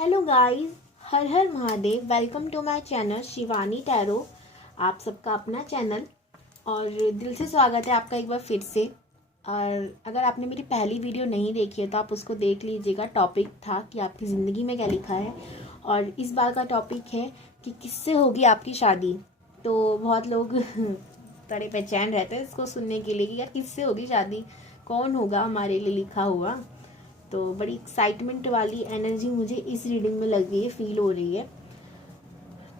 Hello guys, Har Har Mahadev. Welcome to my channel Shivani tarot. आप सबका अपना चैनल और दिल से स्वागत है आपका एक बार फिर से। और अगर आपने मेरी पहली वीडियो नहीं देखी है तो आप उसको देख लीजिएगा। टॉपिक था कि आपकी ज़िंदगी में क्या लिखा है, और इस बार का टॉपिक है कि किससे होगी आपकी शादी। तो बहुत लोग बड़े बेचैन रहते हैं इसको सुनने के लिए कि यार किससे होगी शादी, कौन होगा हमारे लिए लिखा हुआ। तो बड़ी एक्साइटमेंट वाली एनर्जी मुझे इस रीडिंग में लग रही है, फील हो रही है।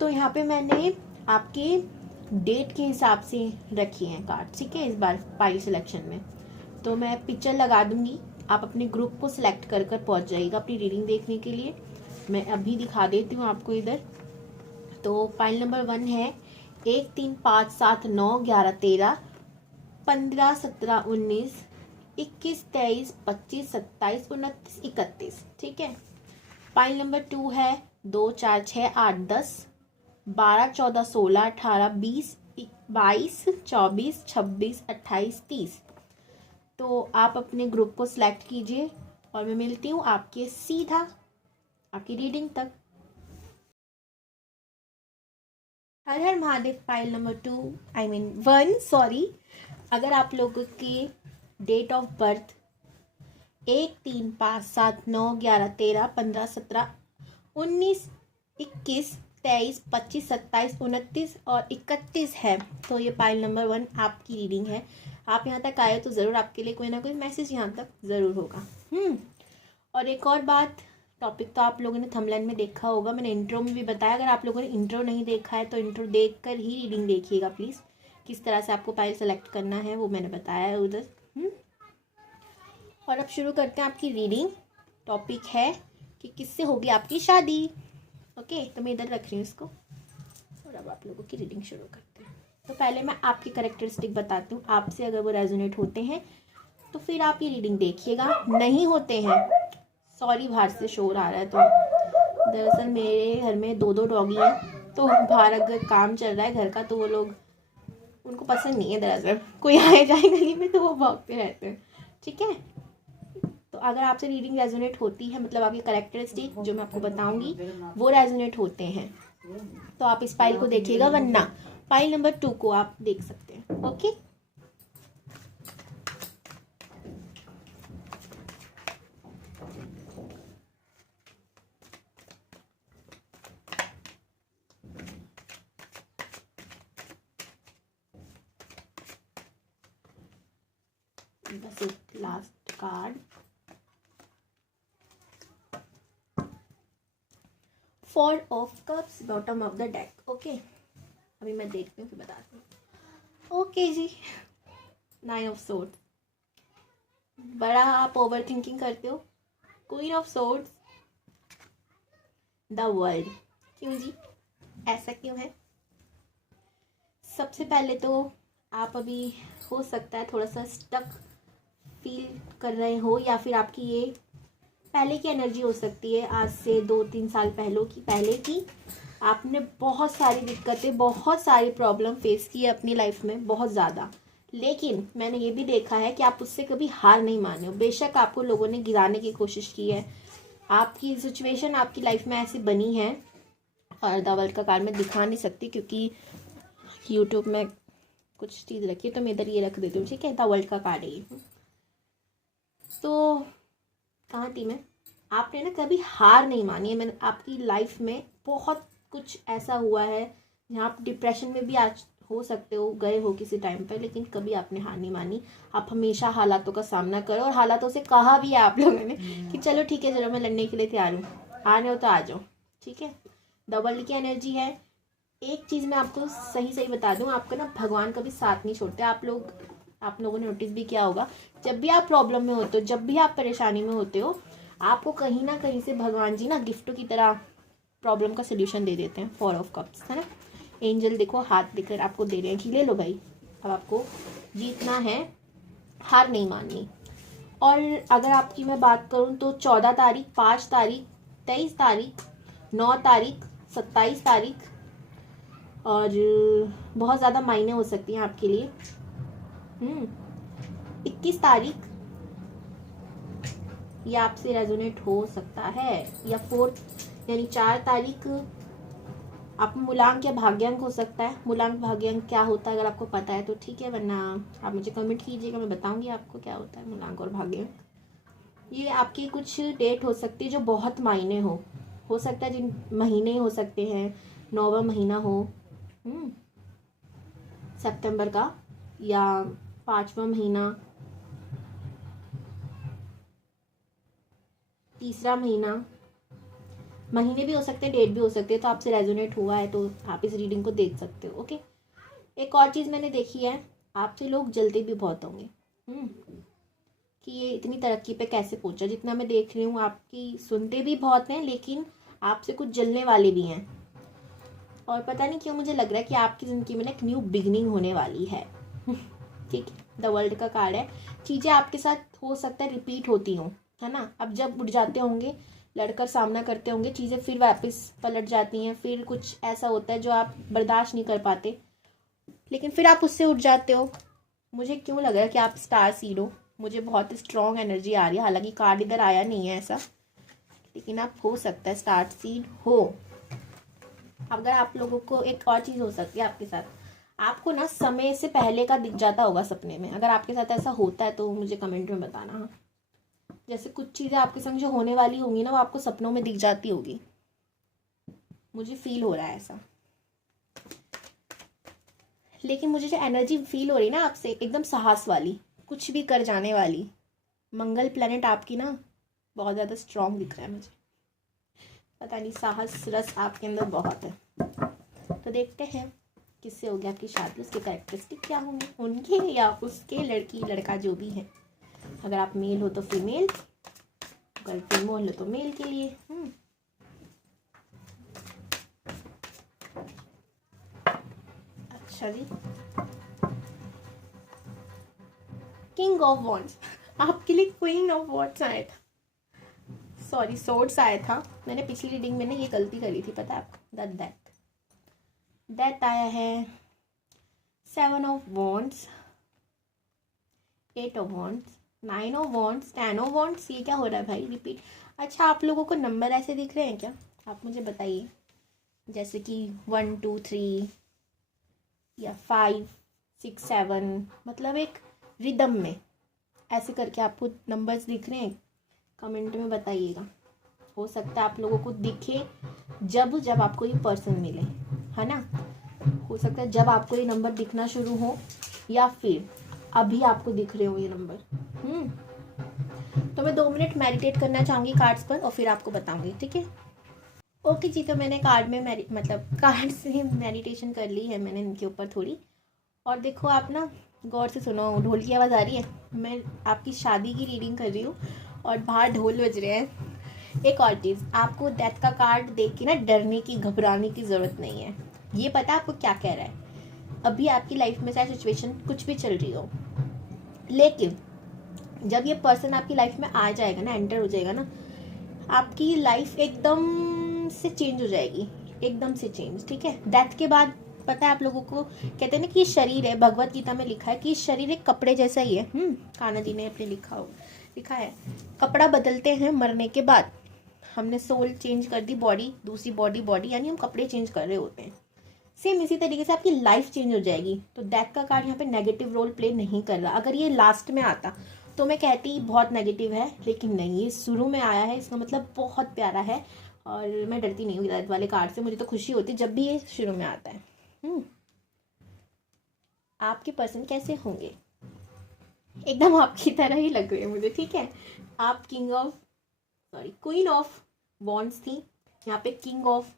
तो यहाँ पे मैंने आपके डेट के हिसाब से रखी हैं कार्ड, ठीक है। इस बार पाइल सिलेक्शन में तो मैं पिक्चर लगा दूंगी, आप अपने ग्रुप को सिलेक्ट कर कर पहुँच जाइएगा अपनी रीडिंग देखने के लिए। मैं अभी दिखा देती हूँ आपको इधर। तो पाइल नंबर 1 है 1 3 5 7 9 11 13 15 17 19 21 23 25 27 29 31, ठीक है। पाइल नंबर 2 है 2 4 6 8 10 12 14 16 18 20 22 24 26 28 30। तो आप अपने ग्रुप को सिलेक्ट कीजिए और मैं मिलती हूँ आपके सीधा आपकी रीडिंग तक। Har Har Mahadev. Pile number 1 sorry. अगर आप लोगों की डेट ऑफ बर्थ 1 3 5 7 9 11 13 15 17 19 21 23 25 27 29 और 31 है तो ये पाइल नंबर 1 आपकी रीडिंग है। आप यहाँ तक आए तो ज़रूर आपके लिए कोई ना कोई मैसेज यहाँ तक ज़रूर होगा। और एक और बात, टॉपिक तो आप लोगों ने थंबनेल में देखा होगा, मैंने इंट्रो में भी बताया। अगर आप लोगों ने इंट्रो नहीं देखा है तो इंट्रो देख कर ही रीडिंग देखिएगा प्लीज़। किस तरह से आपको पाइल सेलेक्ट करना है वो मैंने बताया है उधर। और अब शुरू करते हैं आपकी रीडिंग। टॉपिक है कि किससे होगी आपकी शादी। ओके, तो मैं इधर रख रही हूँ इसको और अब आप लोगों की रीडिंग शुरू करते हैं। तो पहले मैं आपकी कैरेक्टरिस्टिक बताती हूँ, आपसे अगर वो रेजोनेट होते हैं तो फिर आप ये रीडिंग देखिएगा, नहीं होते हैं सॉरी बाहर से शोर आ रहा है। तो दरअसल मेरे घर में 2 डॉगी हैं, तो बाहर अगर काम चल रहा है घर का तो वो लोग, उनको पसंद नहीं है दरअसल कोई आए जाए गली में तो वो भौंकते रहते हैं, ठीक है। तो अगर आपसे रीडिंग रेजोनेट होती है, मतलब आपकी कैरेक्टरिस्टिक जो मैं आपको बताऊंगी वो रेजोनेट होते हैं, तो आप इस पाइल को देखिएगा, वरना पाइल नंबर 2 को आप देख सकते हैं। ओके, बस एक last card. 4 of cups, bottom of the deck. Okay, अभी मैं देखती हूँ फिर बताती हूँ। ओके जी, 9 ऑफ सोर्ड्स, बड़ा आप ओवर थिंकिंग करते हो। Queen of swords, the world. क्यों जी, ऐसा क्यों है? सबसे पहले तो आप अभी हो सकता है थोड़ा सा स्टक फील कर रहे हो, या फिर आपकी ये पहले की एनर्जी हो सकती है, आज से 2-3 साल पहले की। आपने बहुत सारी दिक्कतें, बहुत सारी प्रॉब्लम फेस की है अपनी लाइफ में, बहुत ज़्यादा। लेकिन मैंने ये भी देखा है कि आप उससे कभी हार नहीं माने हो। बेशक आपको लोगों ने गिराने की कोशिश की है, आपकी सिचुएशन आपकी लाइफ में ऐसी बनी है। और द वर्ल्ड का कार्ड मैं दिखा नहीं सकती क्योंकि यूट्यूब में कुछ चीज़ रखी है, तो मैं इधर ये रख देती हूँ, ठीक है। द वर्ल्ड का कार्ड है ये। तो कहाँ थी मैं? आपने ना कभी हार नहीं मानी है। मैंने आपकी लाइफ में बहुत कुछ ऐसा हुआ है जहाँ आप डिप्रेशन में भी आज हो सकते हो, गए हो किसी टाइम पर, लेकिन कभी आपने हार नहीं मानी। आप हमेशा हालातों का सामना करो, और हालातों से कहा भी है आप लोगों ने कि चलो ठीक है, चलो मैं लड़ने के लिए तैयार हूँ, आ रहे हो तो आ जाओ, ठीक है। द वर्ल्ड की एनर्जी है। एक चीज़ मैं आपको सही बता दूँ, आपका ना भगवान कभी साथ नहीं छोड़ते। आप लोगों ने नोटिस भी किया होगा, जब भी आप प्रॉब्लम में होते हो, जब भी आप परेशानी में होते हो, आपको कहीं ना कहीं से भगवान जी ना गिफ्टों की तरह प्रॉब्लम का सोल्यूशन दे देते हैं। 4 ऑफ कप्स है ना, एंजल देखो हाथ दिखकर आपको दे रहे हैं कि ले लो भाई, अब आपको जीतना है, हार नहीं माननी। और अगर आपकी मैं बात करूं तो 14 तारीख, 5 तारीख, 23 तारीख, 9 तारीख, 27 तारीख, और बहुत ज़्यादा मायने हो सकती हैं आपके लिए। 21 तारीख, ये आपसे रेजोनेट हो सकता है। या 4 यानी 4 तारीख आप मूलांक या भाग्यांक हो सकता है। मूलांक भाग्यांक क्या होता है अगर आपको पता है तो ठीक है, वरना आप मुझे कमेंट कीजिएगा, मैं बताऊंगी आपको क्या होता है मूलांक और भाग्यांक। ये आपकी कुछ डेट हो सकती है जो बहुत मायने हो सकता है जिन महीने हो सकते हैं, 9वां महीना हो सितंबर का, या 5वां महीना, 3रा महीना। महीने भी हो सकते हैं, डेट भी हो सकती है। तो आपसे रेजोनेट हुआ है तो आप इस रीडिंग को देख सकते हो। ओके, एक और चीज़ मैंने देखी है, आपसे लोग जलते भी बहुत होंगे कि ये इतनी तरक्की पे कैसे पहुंचा। जितना मैं देख रही हूँ आपकी सुनते भी बहुत हैं, लेकिन आपसे कुछ जलने वाले भी हैं। और पता नहीं क्यों मुझे लग रहा है कि आपकी ज़िंदगी में ना एक न्यू बिगनिंग होने वाली है। ठीक है, द वर्ल्ड का कार्ड है। चीज़ें आपके साथ हो सकता है रिपीट होती हों, है ना। अब जब उठ जाते होंगे, लड़कर सामना करते होंगे, चीज़ें फिर वापस पलट जाती हैं। फिर कुछ ऐसा होता है जो आप बर्दाश्त नहीं कर पाते, लेकिन फिर आप उससे उठ जाते हो। मुझे क्यों लग रहा है कि आप स्टार सीड हो। मुझे बहुत स्ट्रॉन्ग एनर्जी आ रही है, हालांकि कार्ड इधर आया नहीं है ऐसा, लेकिन आप हो सकता है स्टार सीड हो। अगर आप लोगों को एक और चीज़ हो सकती है आपके साथ, आपको ना समय से पहले का दिख जाता होगा सपने में। अगर आपके साथ ऐसा होता है तो मुझे कमेंट में बताना। हाँ, जैसे कुछ चीज़ें आपके संग जो होने वाली होंगी ना, वो आपको सपनों में दिख जाती होगी। मुझे फील हो रहा है ऐसा। लेकिन मुझे जो एनर्जी फील हो रही है ना आपसे, एकदम साहस वाली, कुछ भी कर जाने वाली। मंगल प्लेनेट आपकी ना बहुत ज़्यादा स्ट्रॉन्ग दिख रहा है मुझे। पता नहीं, साहस रस आपके अंदर बहुत है। तो देखते हैं किससे होगी आपकी शादी, उसके कैरेक्टरिस्टिक क्या होंगे, उनके या उसके, लड़की लड़का जो भी है। अगर आप मेल हो तो फीमेल, अगर फीमेल हो तो मेल के लिए। अच्छा जी, किंग ऑफ वॉन्ड्स आपके लिए क्वीन ऑफ वॉन्ड्स आया था, सॉरी सोर्ड्स आया था। मैंने पिछली रीडिंग में ना ये गलती करी थी, पता है आपको। डेथ आया है, 7 of wands, 8 of wands, 9 of wands, 10 of wands. ये क्या हो रहा है भाई, रिपीट। अच्छा, आप लोगों को नंबर ऐसे दिख रहे हैं क्या, आप मुझे बताइए। जैसे कि 1 2 3 या 5 6 7, मतलब एक रिदम में ऐसे करके आपको नंबर्स दिख रहे हैं, कमेंट में बताइएगा। हो सकता है आप लोगों को दिखे जब जब आपको ये पर्सन मिले, है ना। हो सकता है जब आपको ये नंबर दिखना शुरू हो, या फिर अभी आपको दिख रहे हो ये नंबर। तो मैं 2 मिनट मेडिटेट करना चाहूँगी कार्ड्स पर और फिर आपको बताऊँगी, ठीक है। ओके जी, तो मैंने कार्ड में मतलब कार्ड से मेडिटेशन कर ली है मैंने इनके ऊपर थोड़ी। और देखो आप ना गौर से सुनो, ढोल की आवाज़ आ रही है। मैं आपकी शादी की रीडिंग कर रही हूँ और बाहर ढोल बज रहे हैं। एक और चीज़, आपको डेथ का कार्ड देख के ना डरने की, घबराने की ज़रूरत नहीं है। ये पता है आपको क्या कह रहा है। अभी आपकी लाइफ में चाहे सिचुएशन कुछ भी चल रही हो, लेकिन जब ये पर्सन आपकी लाइफ में आ जाएगा ना, एंटर हो जाएगा ना, आपकी लाइफ एकदम से चेंज हो जाएगी, एकदम से चेंज। ठीक है, डेथ के बाद पता है आप लोगों को, कहते हैं ना कि शरीर है, भगवत गीता में लिखा है कि शरीर एक कपड़े जैसा ही है। कान्हा जी ने अपने लिखा है, कपड़ा बदलते हैं मरने के बाद। हमने सोल चेंज कर दी, बॉडी दूसरी बॉडी यानी हम कपड़े चेंज कर रहे होते हैं। सेम इसी तरीके से आपकी लाइफ चेंज हो जाएगी। तो डेथ का कार्ड यहाँ पे नेगेटिव रोल प्ले नहीं कर रहा। अगर ये लास्ट में आता तो मैं कहती बहुत नेगेटिव है, लेकिन नहीं, ये शुरू में आया है, इसका मतलब बहुत प्यारा है। और मैं डरती नहीं हूँ डेथ वाले कार्ड से, मुझे तो खुशी होती है जब भी ये शुरू में आता है। आपके पर्सन कैसे होंगे, एकदम आपकी तरह ही लग रहे हैं मुझे, ठीक है। आप क्वीन ऑफ वॉन्ड्स थी, यहाँ पे किंग ऑफ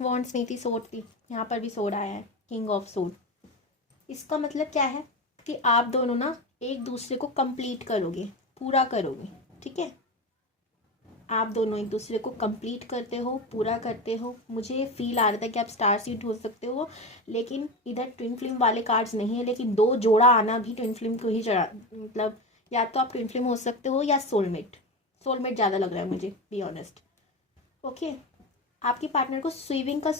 वॉन्ड्स नहीं थी, सोड थी। यहाँ पर भी सोड आया है, किंग ऑफ सोड। इसका मतलब क्या है कि आप दोनों ना एक दूसरे को कंप्लीट करोगे, पूरा करोगे, ठीक है। आप दोनों एक दूसरे को कंप्लीट करते हो, पूरा करते हो। मुझे फील आ रहा था कि आप स्टार सीड हो सकते हो, लेकिन इधर ट्विन फ्लेम वाले कार्ड्स नहीं है। लेकिन 2 जोड़ा आना भी ट्विन फ्लेम को ही चढ़ा, मतलब या तो आप ट्विन फ्लेम हो सकते हो या सोलमेट ज़्यादा लग रहा है मुझे, बी ऑनेस्ट। ओके, आपके पार्टनर को स्विमिंग का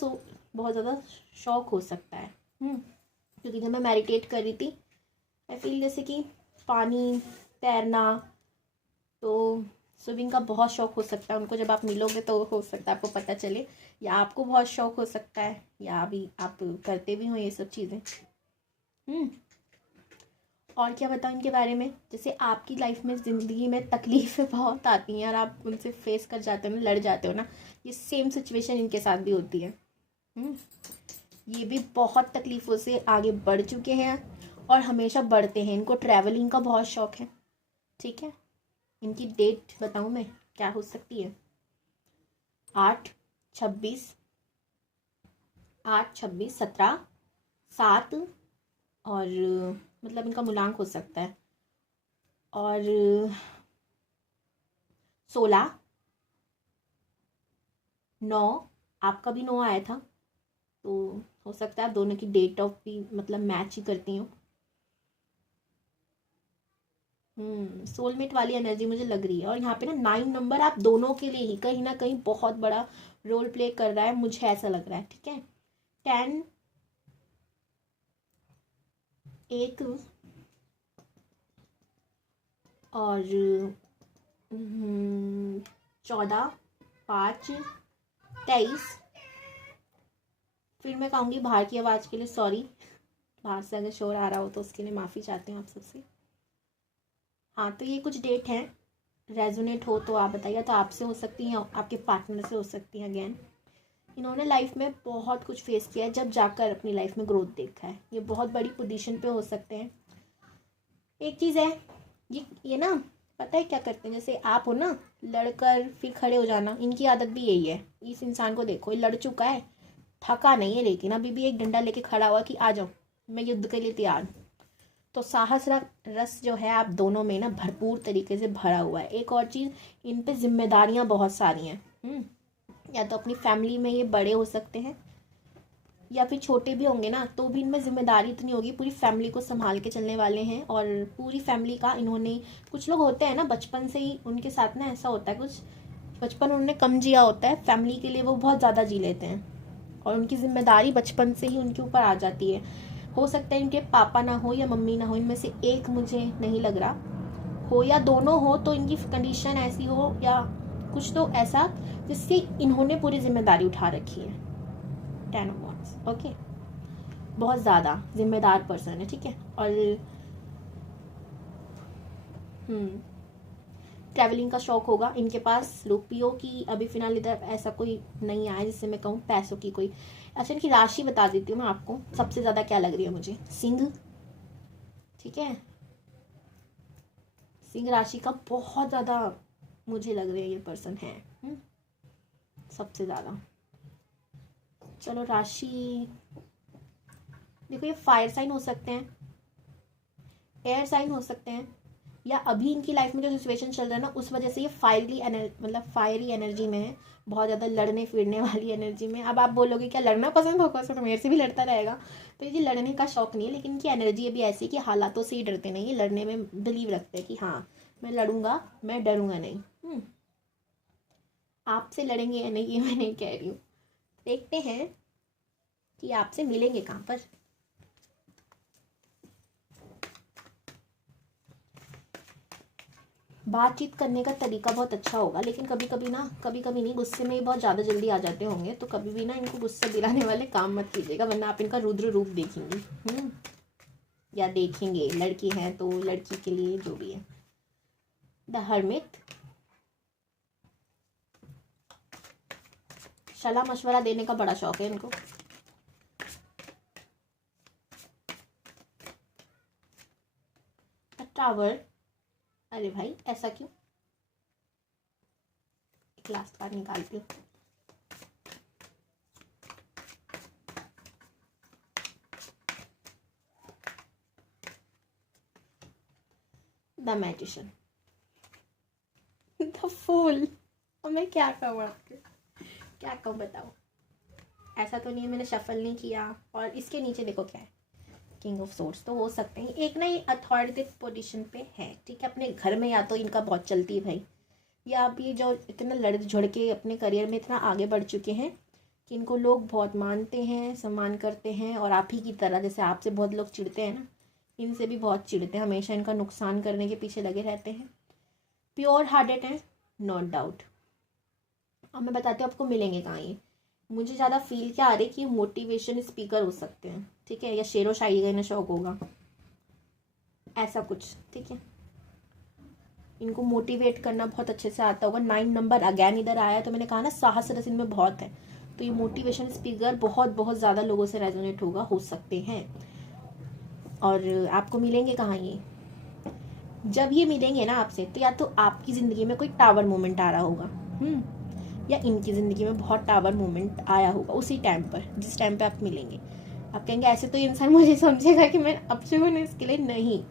बहुत ज़्यादा शौक हो सकता है। क्योंकि जब मैं मेडिटेट कर रही थी, आई फील जैसे कि पानी, तैरना, तो स्विमिंग का बहुत शौक़ हो सकता है उनको, जब आप मिलोगे तो हो सकता है आपको पता चले, या आपको बहुत शौक़ हो सकता है, या अभी आप करते भी हो ये सब चीज़ें। और क्या बताऊँ इनके बारे में, जैसे आपकी लाइफ में ज़िंदगी में तकलीफ़ें बहुत आती हैं और आप उनसे फेस कर जाते हो ना, लड़ जाते हो ना, ये सेम सिचुएशन इनके साथ भी होती है। ये भी बहुत तकलीफ़ों से आगे बढ़ चुके हैं और हमेशा बढ़ते हैं। इनको ट्रैवलिंग का बहुत शौक़ है, ठीक है। इनकी डेट बताऊँ मैं क्या हो सकती है, 8/26, 8/26/17, 7 और मतलब इनका मूलांक हो सकता है, और 16/9, आपका भी 9 आया था, तो हो सकता है आप दोनों की डेट ऑफ भी मतलब मैच ही करती हूँ। सोलमेट वाली एनर्जी मुझे लग रही है। और यहाँ पे ना 9 नंबर आप दोनों के लिए ही कहीं ना कहीं बहुत बड़ा रोल प्ले कर रहा है, मुझे ऐसा लग रहा है, ठीक है। 10 1 और 14 5 23। फिर मैं कहूँगी बाहर की आवाज़ के लिए सॉरी, बाहर से अगर शोर आ रहा हो तो उसके लिए माफ़ी चाहती हूँ आप सबसे। हाँ, तो ये कुछ डेट हैं, रेजोनेट हो तो आप बताइए, तो आपसे हो सकती हैं, आपके पार्टनर से हो सकती हैं। अगेन इन्होंने लाइफ में बहुत कुछ फेस किया है, जब जाकर अपनी लाइफ में ग्रोथ देखा है। ये बहुत बड़ी पोजीशन पे हो सकते हैं। एक चीज़ है, ये ना पता है क्या करते हैं, जैसे आप हो ना, लड़कर फिर खड़े हो जाना, इनकी आदत भी यही है। इस इंसान को देखो, ये लड़ चुका है, थका नहीं है, लेकिन अभी भी एक डंडा लेके खड़ा हुआ कि आ जाओ, मैं युद्ध के लिए तैयार हूँ। तो साहस रस जो है आप दोनों में ना भरपूर तरीके से भरा हुआ है। एक और चीज़, इन पे जिम्मेदारियाँ बहुत सारी हैं। या तो अपनी फैमिली में ये बड़े हो सकते हैं, या फिर छोटे भी होंगे ना, तो भी इनमें जिम्मेदारी इतनी होगी, पूरी फैमिली को संभाल के चलने वाले हैं। और पूरी फैमिली का इन्होंने, कुछ लोग होते हैं ना बचपन से ही उनके साथ ना ऐसा होता है, कुछ बचपन उन्होंने कम जिया होता है, फैमिली के लिए वो बहुत ज़्यादा जी लेते हैं, और उनकी जिम्मेदारी बचपन से ही उनके ऊपर आ जाती है। हो सकता है इनके पापा ना हो या मम्मी ना हो, इनमें से एक मुझे नहीं लग रहा हो, या दोनों हो, तो इनकी कंडीशन ऐसी हो, या कुछ तो ऐसा जिससे इन्होंने पूरी जिम्मेदारी उठा रखी है। 10 ऑफ वांड्स, ओके, बहुत ज़्यादा जिम्मेदार पर्सन है, ठीक है। और ट्रैवलिंग का शौक होगा इनके पास। रुपयों की अभी फिलहाल इधर ऐसा कोई नहीं आया जिससे मैं कहूँ पैसों की कोई। अच्छा, इनकी राशि बता देती हूँ मैं आपको, सबसे ज़्यादा क्या लग रही है मुझे, सिंह, ठीक है। सिंह राशि का बहुत ज़्यादा मुझे लग रहा है ये पर्सन है, सबसे ज़्यादा। चलो राशि देखो, ये फायर साइन हो सकते हैं, एयर साइन हो सकते हैं, या अभी इनकी लाइफ में जो सिचुएशन चल रहा है ना, उस वजह से ये फायरी एनर्जी में है, बहुत ज़्यादा लड़ने फिरने वाली एनर्जी में। अब आप बोलोगे क्या लड़ना पसंद होगा, तो मेरे से भी लड़ता रहेगा, तो ये लड़ने का शौक नहीं है, लेकिन इनकी एनर्जी अभी ऐसी कि हालातों से ही डरते नहीं, ये लड़ने में बिलीव रखते हैं कि हाँ मैं लड़ूंगा, मैं डरूंगा नहीं। आपसे लड़ेंगे या नहीं ये मैं नहीं कह रही हूँ, देखते हैं कि आपसे मिलेंगे कहाँ पर। बातचीत करने का तरीका बहुत अच्छा होगा, लेकिन कभी कभी नहीं, गुस्से में ही बहुत ज़्यादा जल्दी आ जाते होंगे, तो कभी भी ना इनको गुस्सा दिलाने वाले काम मत कीजिएगा, वरना आप इनका रुद्र रूप देखेंगी। या देखेंगे, लड़की है तो लड़की के लिए जो भी है। द हर्मिट, सलाह मशवरा देने का बड़ा शौक है इनको। टावर, अरे भाई ऐसा क्यों, एक लास्ट कार्ड निकालती हूँ। The magician, the fool. और मैं क्या कहूँ आपके, क्या कहूँ बताओ, ऐसा तो नहीं है मैंने शफल नहीं किया। और इसके नीचे देखो क्या है, किंग ऑफ सोर्ड्स, तो हो सकते हैं एक ना ये अथॉरिटेटिव पोजीशन पे है, ठीक है, अपने घर में, या तो इनका बहुत चलती है भाई, या आप ये जो इतना लड़ झड़ के अपने करियर में इतना आगे बढ़ चुके हैं कि इनको लोग बहुत मानते हैं, सम्मान करते हैं, और आप ही की तरह, जैसे आपसे बहुत लोग चिढ़ते हैं ना, इनसे भी बहुत चिढ़ते हैं, हमेशा इनका नुकसान करने के पीछे लगे रहते हैं। प्योर हार्टेड हैं, नॉट डाउट। अब मैं बताती हूँ आपको मिलेंगे कहाँ ये। मुझे ज़्यादा फील क्या आ रही है कि मोटिवेशन स्पीकर हो सकते हैं, ठीक है, या शेरो शायरी का इन्हें शौक होगा, ऐसा कुछ, ठीक है। इनको मोटिवेट करना बहुत अच्छे से आता होगा। 9 नंबर अगैन इधर आया है, तो मैंने कहा ना साहस रस इनमें बहुत है, तो ये मोटिवेशन स्पीकर बहुत बहुत ज़्यादा लोगों से रेजोनेट होगा, हो सकते हैं। और आपको मिलेंगे कहाँ ये, जब ये मिलेंगे ना आपसे, तो या तो आपकी ज़िंदगी में कोई टावर मोमेंट आ रहा होगा, या इनकी ज़िंदगी में बहुत टावर मोमेंट आया होगा उसी टाइम पर, जिस टाइम पे आप मिलेंगे। आप कहेंगे ऐसे तो इंसान मुझे समझेगा कि मैं अपशगुन हूँ इसके लिए, नहीं।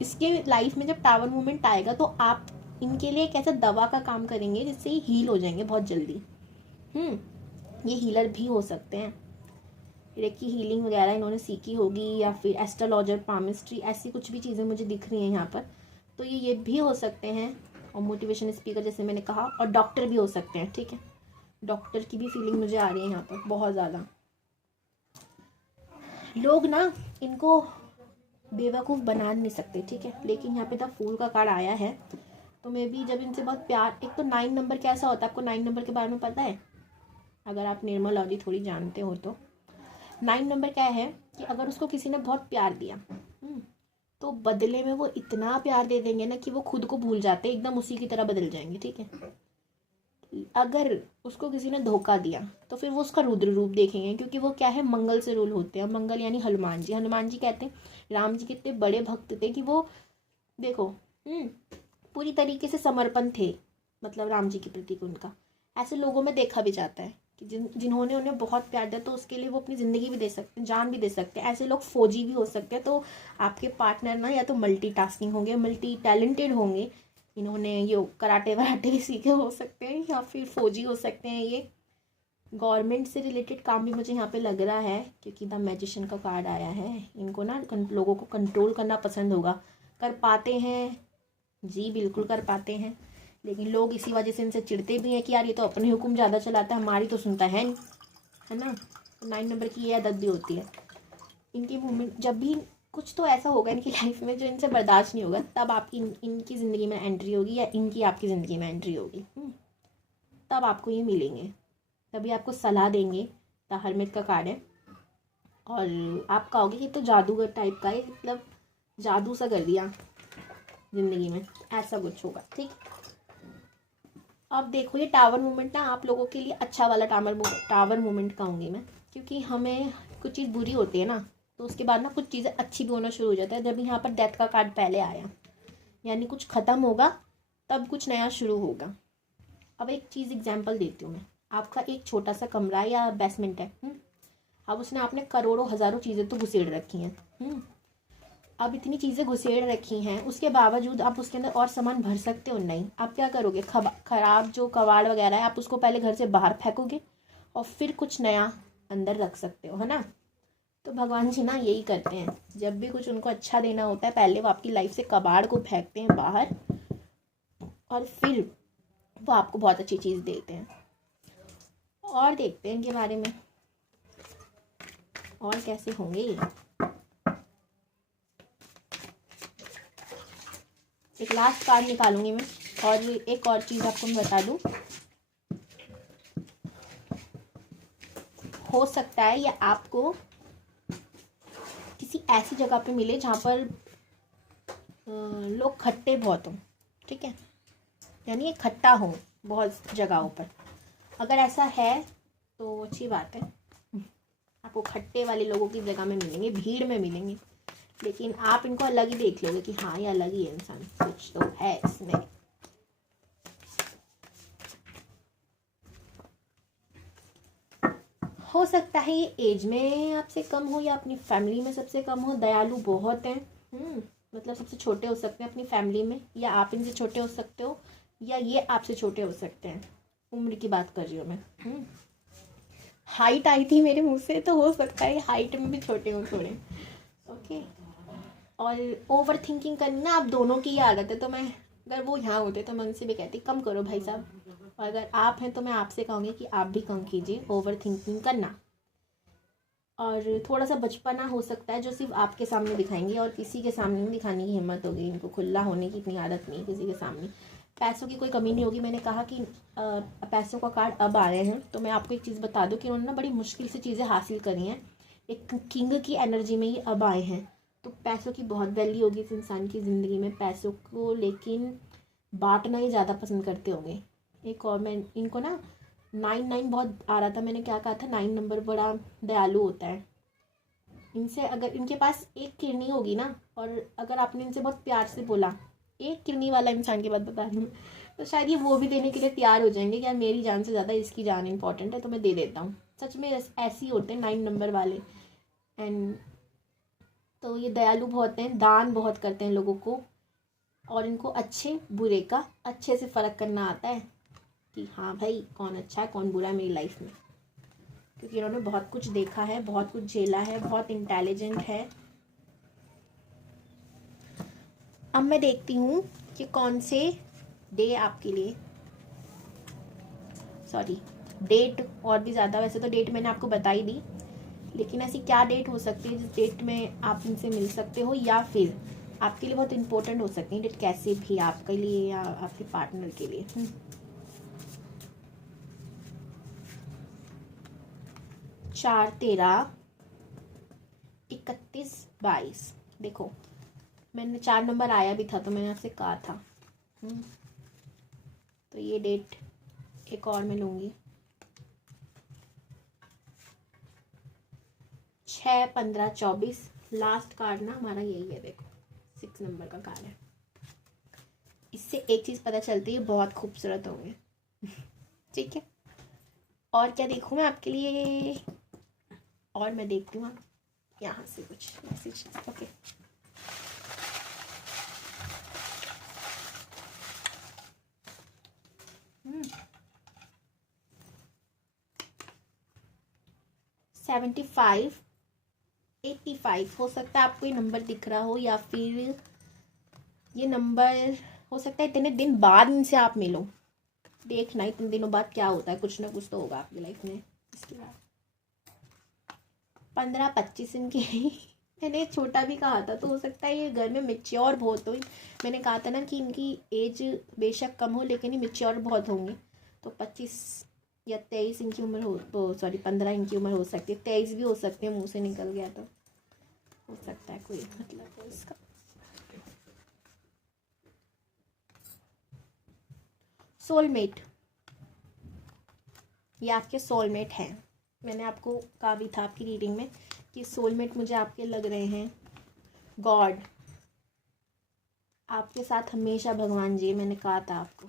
इसके लाइफ में जब टावर मोमेंट आएगा तो आप इनके लिए एक ऐसा दवा का काम करेंगे जिससे ये हील हो जाएंगे बहुत जल्दी। ये हीलर भी हो सकते हैं, रेकी हीलिंग वगैरह इन्होंने सीखी होगी, या फिर एस्ट्रोलॉजर, पामिस्ट्री, ऐसी कुछ भी चीज़ें मुझे दिख रही हैं यहाँ पर, तो ये भी हो सकते हैं। और मोटिवेशन स्पीकर जैसे मैंने कहा, और डॉक्टर भी हो सकते हैं, ठीक है। डॉक्टर की भी फीलिंग मुझे आ रही है यहाँ पर बहुत ज़्यादा। लोग ना इनको बेवकूफ़ बना नहीं सकते, ठीक है, लेकिन यहाँ पे द फूल का कार्ड आया है, तो मे बी जब इनसे बहुत प्यार, एक तो 9 नंबर कैसा होता है, आपको 9 नंबर के बारे में पता है? अगर आप न्यूमरोलॉजी थोड़ी जानते हो तो 9 नंबर क्या है कि अगर उसको किसी ने बहुत प्यार दिया, तो बदले में वो इतना प्यार दे देंगे ना कि वो खुद को भूल जाते, एकदम उसी की तरह बदल जाएंगे, ठीक है। अगर उसको किसी ने धोखा दिया तो फिर वो उसका रुद्र रूप देखेंगे, क्योंकि वो क्या है, मंगल से रूल होते हैं। मंगल यानी हनुमान जी। हनुमान जी कहते हैं राम जी कितने बड़े भक्त थे कि वो देखो पूरी तरीके से समर्पण थे, मतलब राम जी के प्रति उनका। ऐसे लोगों में देखा भी जाता है कि जिन्होंने उन्हें बहुत प्यार दिया, तो उसके लिए वो अपनी ज़िंदगी भी दे सकते हैं, जान भी दे सकते हैं। ऐसे लोग फौजी भी हो सकते हैं। तो आपके पार्टनर ना या तो मल्टीटास्किंग होंगे, मल्टी टैलेंटेड होंगे, इन्होंने ये कराटे वराटे भी सीखे हो सकते हैं, या फिर फौजी हो सकते हैं। ये गवर्नमेंट से रिलेटेड काम भी मुझे यहाँ पे लग रहा है, क्योंकि द मैजिशियन का कार्ड आया है। इनको ना लोगों को कंट्रोल करना पसंद होगा, कर पाते हैं जी, बिल्कुल कर पाते हैं। लेकिन लोग इसी वजह से इनसे चिढ़ते भी हैं कि यार ये तो अपने हुक्म ज़्यादा चलाता है, हमारी तो सुनता है नहीं, है ना। 9 नंबर की ये आदत भी होती है इनकी। मूवमेंट जब भी कुछ तो ऐसा होगा इनकी लाइफ में जो इनसे बर्दाश्त नहीं होगा, तब आपकी इनकी ज़िंदगी में एंट्री होगी, या इनकी आपकी ज़िंदगी में एंट्री होगी। तब आपको ये मिलेंगे, तभी आपको सलाह देंगे। द हर्मिट का कार्ड है, और आप कहोगे कि तो जादूगर टाइप का है, मतलब जादू सा कर दिया ज़िंदगी में, ऐसा कुछ होगा, ठीक। अब देखो ये टावर मूवमेंट ना आप लोगों के लिए अच्छा वाला टावर मूवमेंट कहूँगी मैं, क्योंकि हमें कुछ चीज़ बुरी होती है ना, तो उसके बाद ना कुछ चीज़ें अच्छी भी होना शुरू हो जाता है। जब यहाँ पर डेथ का कार्ड पहले आया, यानी कुछ ख़त्म होगा तब कुछ नया शुरू होगा। अब एक चीज़ एग्जांपल देती हूँ मैं। आपका एक छोटा सा कमरा या बेसमेंट है, अब उसने आपने करोड़ों हज़ारों चीज़ें तो घुसेड़ रखी हैं। अब इतनी चीज़ें घुसेड़ रखी हैं, उसके बावजूद आप उसके अंदर और सामान भर सकते हो नहीं। आप क्या करोगे, खराब जो कबाड़ वगैरह है आप उसको पहले घर से बाहर फेंकोगे, और फिर कुछ नया अंदर रख सकते हो, है ना। तो भगवान जी ना यही करते हैं, जब भी कुछ उनको अच्छा देना होता है, पहले वो आपकी लाइफ से कबाड़ को फेंकते हैं बाहर, और फिर वो आपको बहुत अच्छी चीज़ देते हैं। और देखते हैं इनके बारे में और कैसे होंगे ये। एक लास्ट कार्ड निकालूंगी मैं, और एक और चीज़ आपको मैं बता दूं, हो सकता है ये आपको किसी ऐसी जगह पे मिले जहाँ पर लोग खट्टे बहुत हों, ठीक है, यानी खट्टा हो बहुत जगहों पर। अगर ऐसा है तो अच्छी बात है, आपको खट्टे वाले लोगों की जगह में मिलेंगे, भीड़ में मिलेंगे, लेकिन आप इनको अलग ही देख लोगे कि हाँ ये अलग ही है इंसान, कुछ तो है इसमें। हो सकता है ये एज में आपसे कम हो, या अपनी फैमिली में सबसे कम हो। दयालु बहुत हैं, मतलब सबसे छोटे हो सकते हैं अपनी फैमिली में, या आप इनसे छोटे हो सकते हो, या ये आपसे छोटे हो सकते हैं। उम्र की बात कर रही हूँ मैं। हाइट आई थी मेरे मुंह से, तो हो सकता है हाइट में भी छोटे हो थोड़े, ओके। और ओवर थिंकिंग करनी ना आप दोनों की ही आदत है, तो मैं अगर वो यहाँ होते तो मैं उनसे भी कहती कम करो भाई साहब, और अगर आप हैं तो मैं आपसे कहूँगी कि आप भी कम कीजिए ओवर थिंकिंग करना। और थोड़ा सा बचपना हो सकता है जो सिर्फ आपके सामने दिखाएंगे, और किसी के सामने नहीं दिखाने की हिम्मत होगी इनको, खुला होने की इतनी आदत नहीं है किसी के सामने। पैसों की कोई कमी नहीं होगी। मैंने कहा कि पैसों का कार्ड अब आ रहे हैं, तो मैं आपको एक चीज़ बता दूं कि उन्होंने ना बड़ी मुश्किल से चीज़ें हासिल करी हैं। एक किंग की एनर्जी में ये अब आए हैं, तो पैसों की बहुत वैल्यू होगी इस इंसान की ज़िंदगी में, पैसों को लेकिन बांटना ही ज़्यादा पसंद करते होंगे। एक और मैं इनको ना 9 बहुत आ रहा था, मैंने क्या कहा था, 9 नंबर बड़ा दयालु होता है। इनसे अगर इनके पास एक किडनी होगी ना, और अगर आपने इनसे बहुत प्यार से बोला, एक किडनी वाला इंसान की बात बता रही हूँ, तो शायद ये वो भी देने के लिए तैयार हो जाएंगे कि यार मेरी जान से ज़्यादा इसकी जान इंपॉर्टेंट है, तो मैं दे देता हूँ। सच में ऐसे ही होते हैं 9 नंबर वाले। एंड तो ये दयालु बहुत हैं, दान बहुत करते हैं लोगों को, और इनको अच्छे बुरे का अच्छे से फ़र्क करना आता है कि हाँ भाई कौन अच्छा है कौन बुरा है मेरी लाइफ में, क्योंकि इन्होंने बहुत कुछ देखा है, बहुत कुछ झेला है, बहुत इंटेलिजेंट है। अब मैं देखती हूँ कि कौन से डे आपके लिए, सॉरी डेट और भी ज़्यादा, वैसे तो डेट मैंने आपको बता ही दी, लेकिन ऐसी क्या डेट हो सकती है जिस डेट में आप इनसे मिल सकते हो, या फिर आपके लिए बहुत इंपॉर्टेंट हो सकती है डेट, कैसे भी आपके लिए या आपके पार्टनर के लिए। 4, 13, 31, 22। देखो मैंने 4 नंबर आया भी था तो मैंने आपसे कहा था। तो ये डेट एक और मैं लूँगी, 6, 15, 24। लास्ट कार्ड ना हमारा यही है, देखो 6 नंबर का कार्ड है। इससे एक चीज़ पता चलती है, बहुत खूबसूरत होंगे। ठीक है, और क्या देखूँ मैं आपके लिए, और मैं देखती हूँ यहाँ से कुछ मैसेज। ओके, सेवेंटी 85 हो सकता है आपको ये नंबर दिख रहा हो, या फिर ये नंबर हो सकता है इतने दिन बाद इनसे आप मिलो। देखना इतने दिनों बाद क्या होता है, कुछ ना कुछ तो होगा आपकी लाइफ में इसके बाद। 15, 25 इनके मैंने छोटा भी कहा था, तो हो सकता है ये घर में मेच्योर बहुत हो। मैंने कहा था ना कि इनकी एज बेशक कम हो लेकिन ये मेच्योर बहुत होंगे, तो 25 या 23 इनकी उम्र हो, सॉरी 15 इनकी उम्र हो सकती है, 23 भी हो सकती है, मुंह से निकल गया तो हो सकता है कोई मतलब हो इसका। सोलमेट, ये आपके सोलमेट हैं। मैंने आपको कहा भी था आपकी रीडिंग में कि सोलमेट मुझे आपके लग रहे हैं गॉड, आपके साथ हमेशा भगवान जी, मैंने कहा था आपको।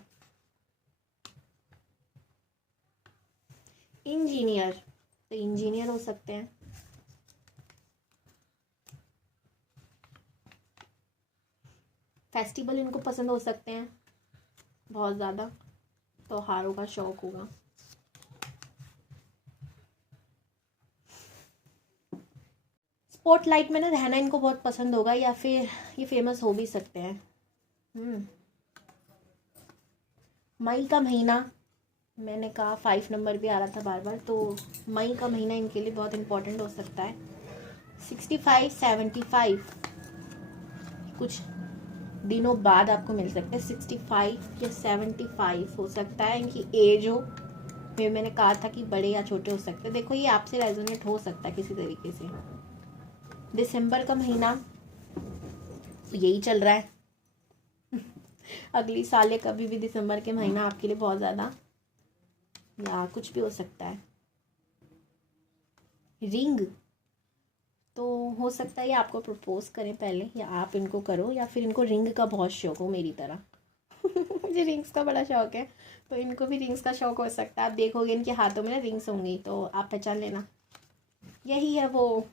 इंजीनियर, तो इंजीनियर हो सकते हैं। फेस्टिवल इनको पसंद हो सकते हैं बहुत ज़्यादा, त्योहारों का शौक होगा। स्पॉटलाइट में ना रहना इनको बहुत पसंद होगा, या फिर ये फेमस हो भी सकते हैं। मई का महीना, मैंने कहा 5 नंबर भी आ रहा था बार बार, तो मई का महीना इनके लिए बहुत इम्पोर्टेंट हो सकता है। 65, 75 कुछ दिनों बाद आपको मिल सकते हैं। 65 या 75 हो सकता है इनकी एज हो, फिर मैंने कहा था कि बड़े या छोटे हो सकते हैं। देखो ये आपसे रेजोनेट हो सकता है किसी तरीके से। दिसंबर का महीना यही चल रहा है अगली साल या कभी भी दिसंबर के महीना आपके लिए बहुत ज़्यादा, या कुछ भी हो सकता है। रिंग, तो हो सकता है ये आपको प्रपोज करें पहले, या आप इनको करो, या फिर इनको रिंग का बहुत शौक हो मेरी तरह मुझे रिंग्स का बड़ा शौक है, तो इनको भी रिंग्स का शौक हो सकता है। आप देखोगे इनके हाथों में ना रिंग्स होंगी, तो आप पहचान लेना यही है वो।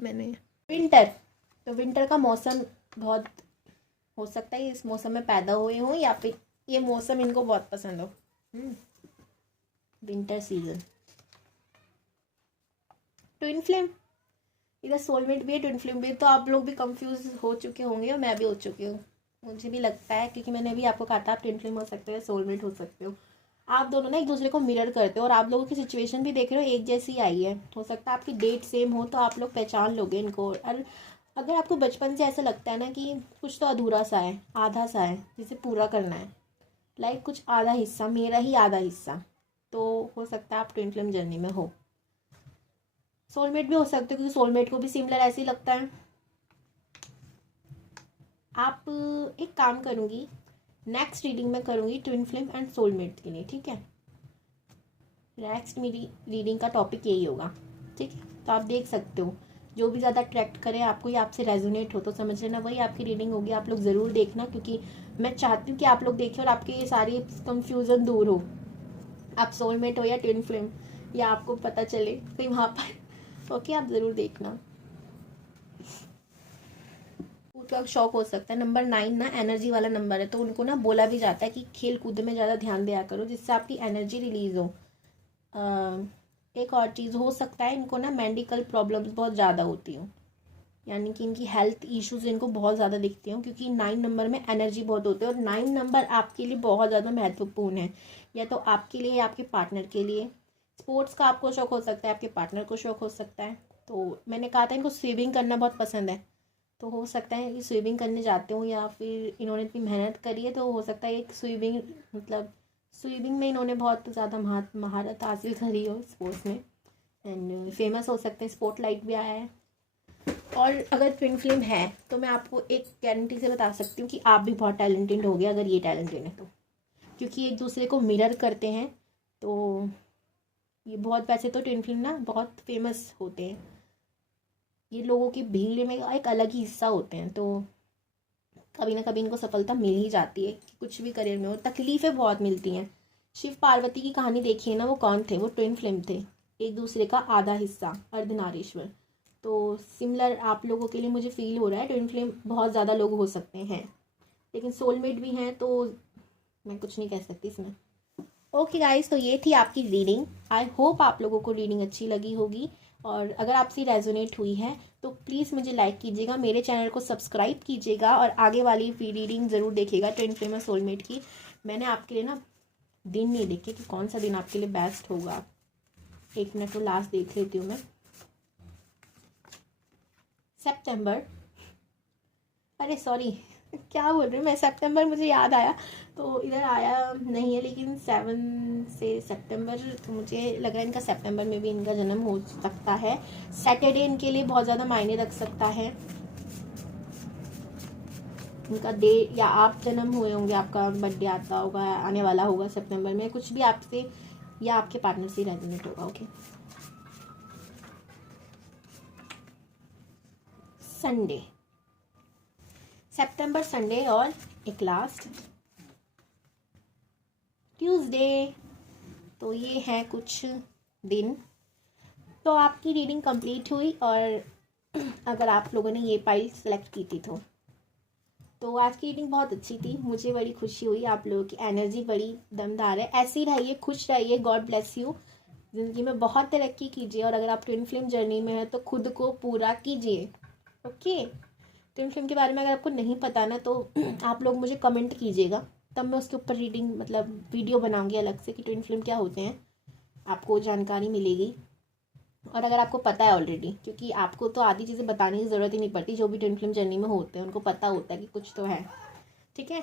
मैंने विंटर, तो विंटर का मौसम बहुत हो सकता है इस मौसम में पैदा हुए हों, या फिर ये मौसम इनको बहुत पसंद हो। Winter season. ट्विन फ्लेम, इधर सोलमेट भी है ट्विन फ्लेम भी है, तो आप लोग भी कंफ्यूज हो चुके होंगे और मैं भी हो चुकी हूँ, मुझे भी लगता है, क्योंकि मैंने भी आपको कहा था आप ट्विन फ्लेम हो सकते हो, सोलमेट हो सकते हो। आप दोनों ना एक दूसरे को मिरर करते हो, और आप लोगों की सिचुएशन भी देख रहे हो एक जैसी आई है। हो सकता है आपकी डेट सेम हो, तो आप लोग पहचान लोगे इनको। और अगर आपको बचपन से ऐसा लगता है ना कि कुछ तो अधूरा सा है, आधा सा है जिसे पूरा करना है, लाइक कुछ आधा हिस्सा, मेरा ही आधा हिस्सा, तो हो सकता है आप ट्विन फ्लेम जर्नी में हो। सोलमेट भी हो सकते हो, क्योंकि सोलमेट को भी सिमिलर ऐसे ही लगता है। आप एक काम करूँगी, नेक्स्ट रीडिंग में करूँगी ट्विन फ्लेम एंड सोलमेट के लिए, ठीक है। नेक्स्ट मेरी रीडिंग का टॉपिक यही होगा, ठीक है। तो आप देख सकते हो, जो भी ज़्यादा अट्रैक्ट करे आपको या आपसे रेजोनेट हो तो समझ लेना वही आपकी रीडिंग होगी। आप लोग ज़रूर देखना, क्योंकि मैं चाहती हूँ कि आप लोग देखें और आपके ये सारी कंफ्यूजन दूर हो। आप सोलमेट हो या ट्विन फ्लेम, या आपको पता चले कहीं वहाँ पर, ओके। आप ज़रूर देखना, का शौक हो सकता है। नंबर 9 ना एनर्जी वाला नंबर है, तो उनको ना बोला भी जाता है कि खेल कूद में ज़्यादा ध्यान दिया करो, जिससे आपकी एनर्जी रिलीज हो। एक और चीज़ हो सकता है, इनको ना मेडिकल प्रॉब्लम्स बहुत ज़्यादा होती हो, यानी कि इनकी हेल्थ इश्यूज इनको बहुत ज़्यादा दिखती हैं, क्योंकि 9 नंबर में एनर्जी बहुत होती है। और 9 नंबर आपके लिए बहुत ज़्यादा महत्वपूर्ण है, या तो आपके लिए या आपके पार्टनर के लिए। स्पोर्ट्स का आपको शौक हो सकता है, आपके पार्टनर को शौक हो सकता है। तो मैंने कहा था इनको स्विमिंग करना बहुत पसंद है, तो हो सकता है कि स्विमिंग करने जाते हो, या फिर इन्होंने इतनी मेहनत करी है तो हो सकता है एक स्विमिंग, मतलब स्विमिंग में इन्होंने बहुत ज़्यादा महारत हासिल करी हो स्पोर्ट्स में, एंड फेमस हो सकते हैं। स्पॉटलाइट भी आया है। और अगर ट्विन फ्लेम है तो मैं आपको एक गारंटी से बता सकती हूँ कि आप भी बहुत टैलेंटेड हो गए अगर ये टैलेंटेड है तो, क्योंकि एक दूसरे को मिरर करते हैं। तो ये बहुत, वैसे तो ट्विन फ्लेम ना बहुत फेमस होते हैं, ये लोगों की भीड़ में एक अलग ही हिस्सा होते हैं। तो कभी ना कभी इनको सफलता मिल ही जाती है कि कुछ भी करियर में हो, तकलीफ़ें बहुत मिलती हैं। शिव पार्वती की कहानी देखिए ना, वो कौन थे, वो ट्विन फ्लेम थे, एक दूसरे का आधा हिस्सा, अर्धनारीश्वर। तो सिमिलर आप लोगों के लिए मुझे फील हो रहा है, ट्विन फ्लेम बहुत ज़्यादा लोग हो सकते हैं, लेकिन सोलमेट भी हैं, तो मैं कुछ नहीं कह सकती इसमें। ओके गाइस, तो ये थी आपकी रीडिंग। आई होप आप लोगों को रीडिंग अच्छी लगी होगी, और अगर आपसे रेजोनेट हुई है तो प्लीज़ मुझे लाइक कीजिएगा, मेरे चैनल को सब्सक्राइब कीजिएगा, और आगे वाली रीडिंग ज़रूर देखिएगा ट्विन फ्लेम और सोलमेट की। मैंने आपके लिए ना दिन नहीं देखे कि कौन सा दिन आपके लिए बेस्ट होगा। एक मिनट तो लास्ट देख लेती हूँ मैं। सितंबर, अरे सॉरी क्या बोल रही हूँ मैं, सितंबर मुझे याद आया तो इधर आया नहीं है, लेकिन 7 से सितंबर, तो मुझे लग रहा है इनका सितंबर में भी इनका जन्म हो सकता है। सैटरडे इनके लिए बहुत ज़्यादा मायने रख सकता है, इनका डे, या आप जन्म हुए होंगे, आपका बर्थडे आता होगा, आने वाला होगा सितंबर में, कुछ भी आपसे या आपके पार्टनर से रेजोनेट होगा। ओके, संडे, सितंबर संडे, और एक लास्ट ट्यूसडे। तो ये है कुछ दिन। तो आपकी रीडिंग कंप्लीट हुई, और अगर आप लोगों ने ये फाइल सेलेक्ट की थी तो आज की रीडिंग बहुत अच्छी थी, मुझे बड़ी खुशी हुई। आप लोगों की एनर्जी बड़ी दमदार है, ऐसे ही रहिए, खुश रहिए। गॉड ब्लेस यू, ज़िंदगी में बहुत तरक्की कीजिए, और अगर आप ट्विन फ्लेम जर्नी में हैं तो खुद को पूरा कीजिए। ओके, ट्विन फ्लेम के बारे में अगर आपको नहीं पता ना, तो आप लोग मुझे कमेंट कीजिएगा, तब मैं उसके ऊपर रीडिंग, मतलब वीडियो बनाऊंगी अलग से कि ट्विन फ्लेम क्या होते हैं, आपको जानकारी मिलेगी। और अगर आपको पता है ऑलरेडी, क्योंकि आपको तो आधी चीज़ें बताने की ज़रूरत ही नहीं पड़ती, जो भी ट्विन फ्लेम जर्नी में होते हैं उनको पता होता है कि कुछ तो है, ठीक है।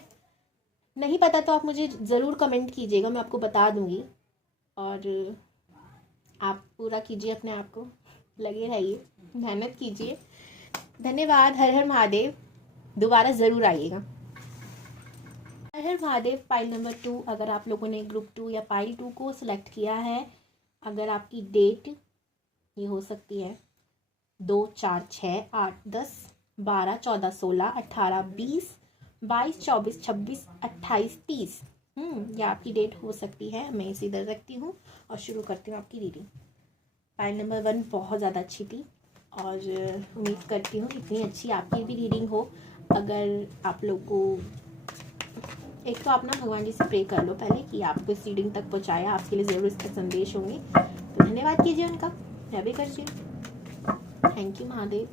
नहीं पता तो आप मुझे ज़रूर कमेंट कीजिएगा, मैं आपको बता दूँगी। और आप पूरा कीजिए अपने आप को, लगे रहिए, मेहनत कीजिए। धन्यवाद। हर हर महादेव, दोबारा ज़रूर आइएगा। हर हर महादेव। पाइल नंबर 2, अगर आप लोगों ने ग्रुप 2 या पाइल 2 को सिलेक्ट किया है, अगर आपकी डेट ये हो सकती है 2, 4, 6, 8, 10, 12, 14, 16, 18, 20, 22, 24, 26, 28, 30, ये आपकी डेट हो सकती है। मैं इसे इधर रखती हूँ और शुरू करती हूँ आपकी रीडिंग। फाइल नंबर 1 बहुत ज़्यादा अच्छी थी, और उम्मीद करती हूँ इतनी अच्छी आपकी भी रीडिंग हो। अगर आप लोग को, एक तो आप ना भगवान जी से प्रे कर लो पहले कि आपको इस रीडिंग तक पहुँचाया, आपके लिए ज़रूर इसके संदेश होंगे, तो धन्यवाद कीजिए उनका, मैं भी करती हूँ। Thank you Mahadev.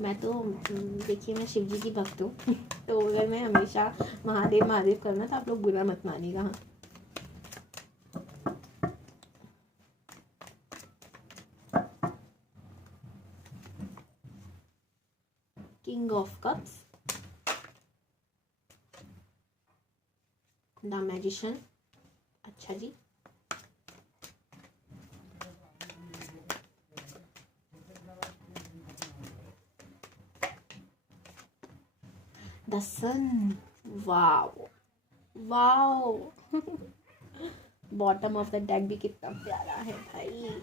मैं तो देखिए, मैं शिव जी की भक्त हूँ तो अगर मैं हमेशा महादेव महादेव करना तो आप लोग बुरा मत मानिएगा। हाँ, ऑफ कप्स, द मैजिशियन। अच्छा जी, the sun. Wow wow bottom of the deck भी कितना प्यारा है भाई।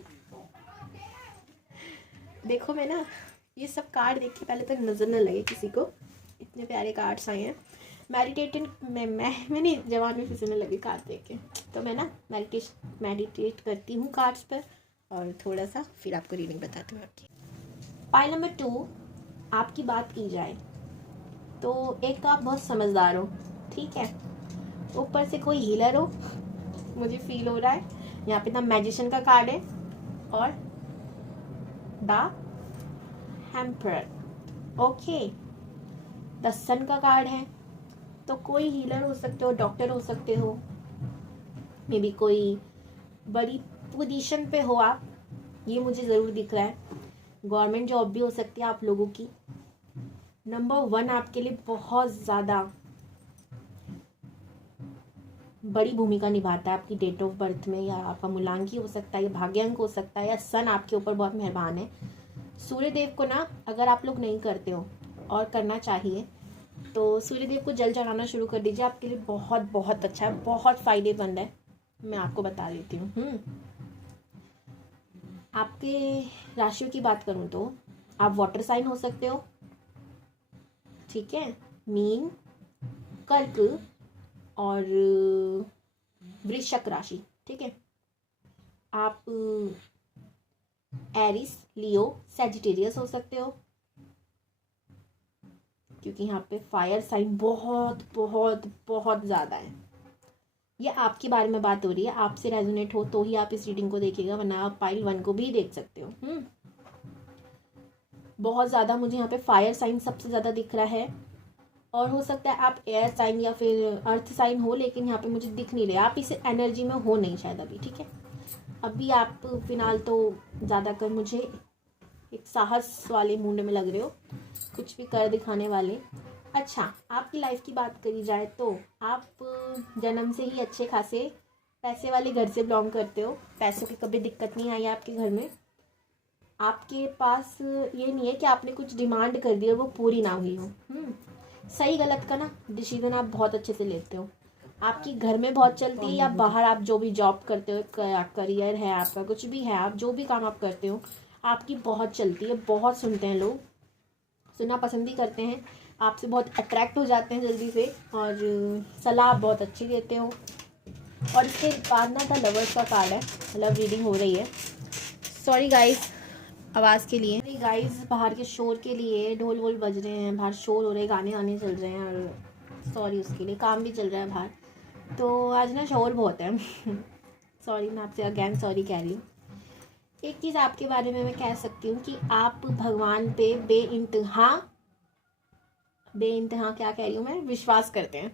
देखो मैं ना ये सब कार्ड देख के पहले तक नज़र न लगे किसी को, इतने प्यारे कार्ड्स आए हैं। मैंने जवान में फिसलने लगे कार्ड देख के, तो मैं ना मेडिटेट करती हूँ कार्ड्स पर और थोड़ा सा फिर आपको रीडिंग बताती हूँ आपकी। पाइल नंबर 2, आपकी बात की जाए तो एक तो आप बहुत समझदार हो, ठीक है, ऊपर से कोई हीलर हो, मुझे फील हो रहा है। यहाँ पे द मैजिशियन का कार्ड है और द एम्परर। ओके, द सन का कार्ड है, तो कोई हीलर हो सकते हो, डॉक्टर हो सकते हो, मे बी कोई बड़ी पोजीशन पे हो आप, ये मुझे ज़रूर दिख रहा है। गवर्नमेंट जॉब भी हो सकती है आप लोगों की। नंबर 1 आपके लिए बहुत ज़्यादा बड़ी भूमिका निभाता है आपकी डेट ऑफ बर्थ में, या आपका मूलांकी हो सकता है, या भाग्यांक हो सकता है, या सन आपके ऊपर बहुत मेहरबान है। सूर्यदेव को ना अगर आप लोग नहीं करते हो और करना चाहिए तो सूर्यदेव को जल चढ़ाना शुरू कर दीजिए, आपके लिए बहुत बहुत अच्छा है, बहुत फायदेमंद है। मैं आपको बता देती हूँ। आपके राशियों की बात करूँ तो आप वाटर साइन हो सकते हो, ठीक है, मीन, कर्क और वृश्चिक राशि, ठीक है। आप एरिस, लियो, सैजिटेरियस हो सकते हो, क्योंकि यहाँ पे फायर साइन बहुत बहुत बहुत ज़्यादा है। ये आपके बारे में बात हो रही है, आपसे रेजोनेट हो तो ही आप इस रीडिंग को देखिएगा, वरना आप पाइल 1 को भी देख सकते हो। बहुत ज़्यादा मुझे यहाँ पे फायर साइन सबसे ज़्यादा दिख रहा है, और हो सकता है आप एयर साइन या फिर अर्थ साइन हो, लेकिन यहाँ पे मुझे दिख नहीं रहे, आप इस एनर्जी में हो नहीं शायद अभी, ठीक है। अभी आप फिलहाल तो ज़्यादातर मुझे एक साहस वाले मूड में लग रहे हो, कुछ भी कर दिखाने वाले। अच्छा, आपकी लाइफ की बात करी जाए तो आप जन्म से ही अच्छे खासे पैसे वाले घर से बिलोंग करते हो, पैसों की कभी दिक्कत नहीं आई आपके घर में। आपके पास ये नहीं है कि आपने कुछ डिमांड कर दी और वो पूरी ना हुई हो। सही गलत का ना डिसीजन आप बहुत अच्छे से लेते हो, आपकी घर में बहुत चलती है या बाहर आप जो भी जॉब करते हो, करियर है आपका, कुछ भी है, आप जो भी काम आप करते हो आपकी बहुत चलती है, बहुत सुनते हैं लोग, सुनना पसंद भी करते हैं, आपसे बहुत अट्रैक्ट हो जाते हैं जल्दी से, और सलाह बहुत अच्छी देते हो। और इसके बाद ना द लवर्स का कार्ड है, लव रीडिंग हो रही है। सॉरी गाइस आवाज़ के लिए, गाइस बाहर के शोर के लिए, ढोल वोल बज रहे हैं, बाहर शोर हो रहे हैं, गाने आने चल रहे हैं, और सॉरी उसके लिए, काम भी चल रहा है बाहर, तो आज ना शोर बहुत है सॉरी, मैं आपसे अगेन सॉरी कह रही हूँ। एक चीज़ आपके बारे में मैं कह सकती हूँ कि आप भगवान पे बेइंतहा क्या कह रही हूँ मैं, विश्वास करते हैं।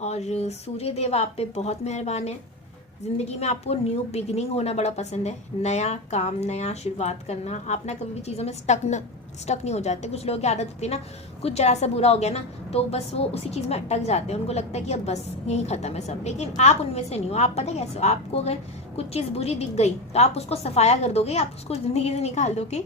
और सूर्य देव आप पे बहुत मेहरबान है। ज़िंदगी में आपको न्यू बिगिनिंग होना बड़ा पसंद है, नया काम, नया शुरुआत करना। आप ना कभी भी चीज़ों में स्टक नहीं हो जाते। कुछ लोगों की आदत होती है ना, कुछ जरा सा बुरा हो गया ना तो बस वो उसी चीज़ में अटक जाते हैं, उनको लगता है कि अब बस यही ख़त्म है सब। लेकिन आप उनमें से नहीं हो। आप पता कैसे हो, आपको अगर कुछ चीज़ बुरी दिख गई तो आप उसको सफाया कर दोगे, आप उसको ज़िंदगी से निकाल दोगे।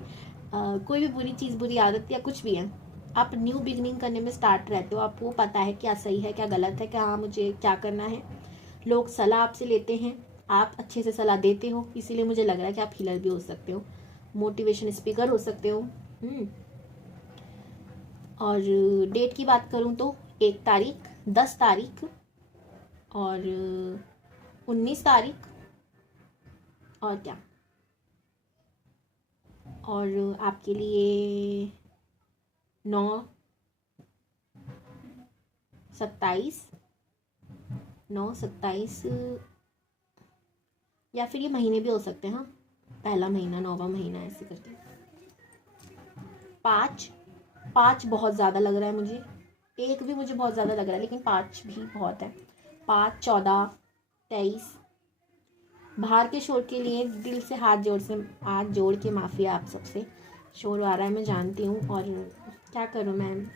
कोई भी बुरी चीज़, बुरी आदत या कुछ भी है, आप न्यू बिगनिंग करने में स्टार्ट रहते हो। आपको पता है क्या सही है क्या गलत है, क्या हाँ मुझे क्या करना है। लोग सलाह आपसे लेते हैं, आप अच्छे से सलाह देते हो, इसीलिए मुझे लग रहा है कि आप हीलर भी हो सकते हो, मोटिवेशन स्पीकर हो सकते हो। और डेट की बात करूं तो 1 तारीख, 10 तारीख और 19 तारीख, और क्या, और आपके लिए 9, 27, 9, 27, या फिर ये महीने भी हो सकते हैं। हाँ, पहला महीना, 9वां महीना, ऐसे करके 5 बहुत ज़्यादा लग रहा है मुझे। 1 भी मुझे बहुत ज़्यादा लग रहा है, लेकिन 5 भी बहुत है। 5, 14, 23। बाहर के शोर के लिए दिल से हाथ जोड़ के माफ़ी है आप सबसे। शोर आ रहा है मैं जानती हूँ, और क्या करूँ मैम,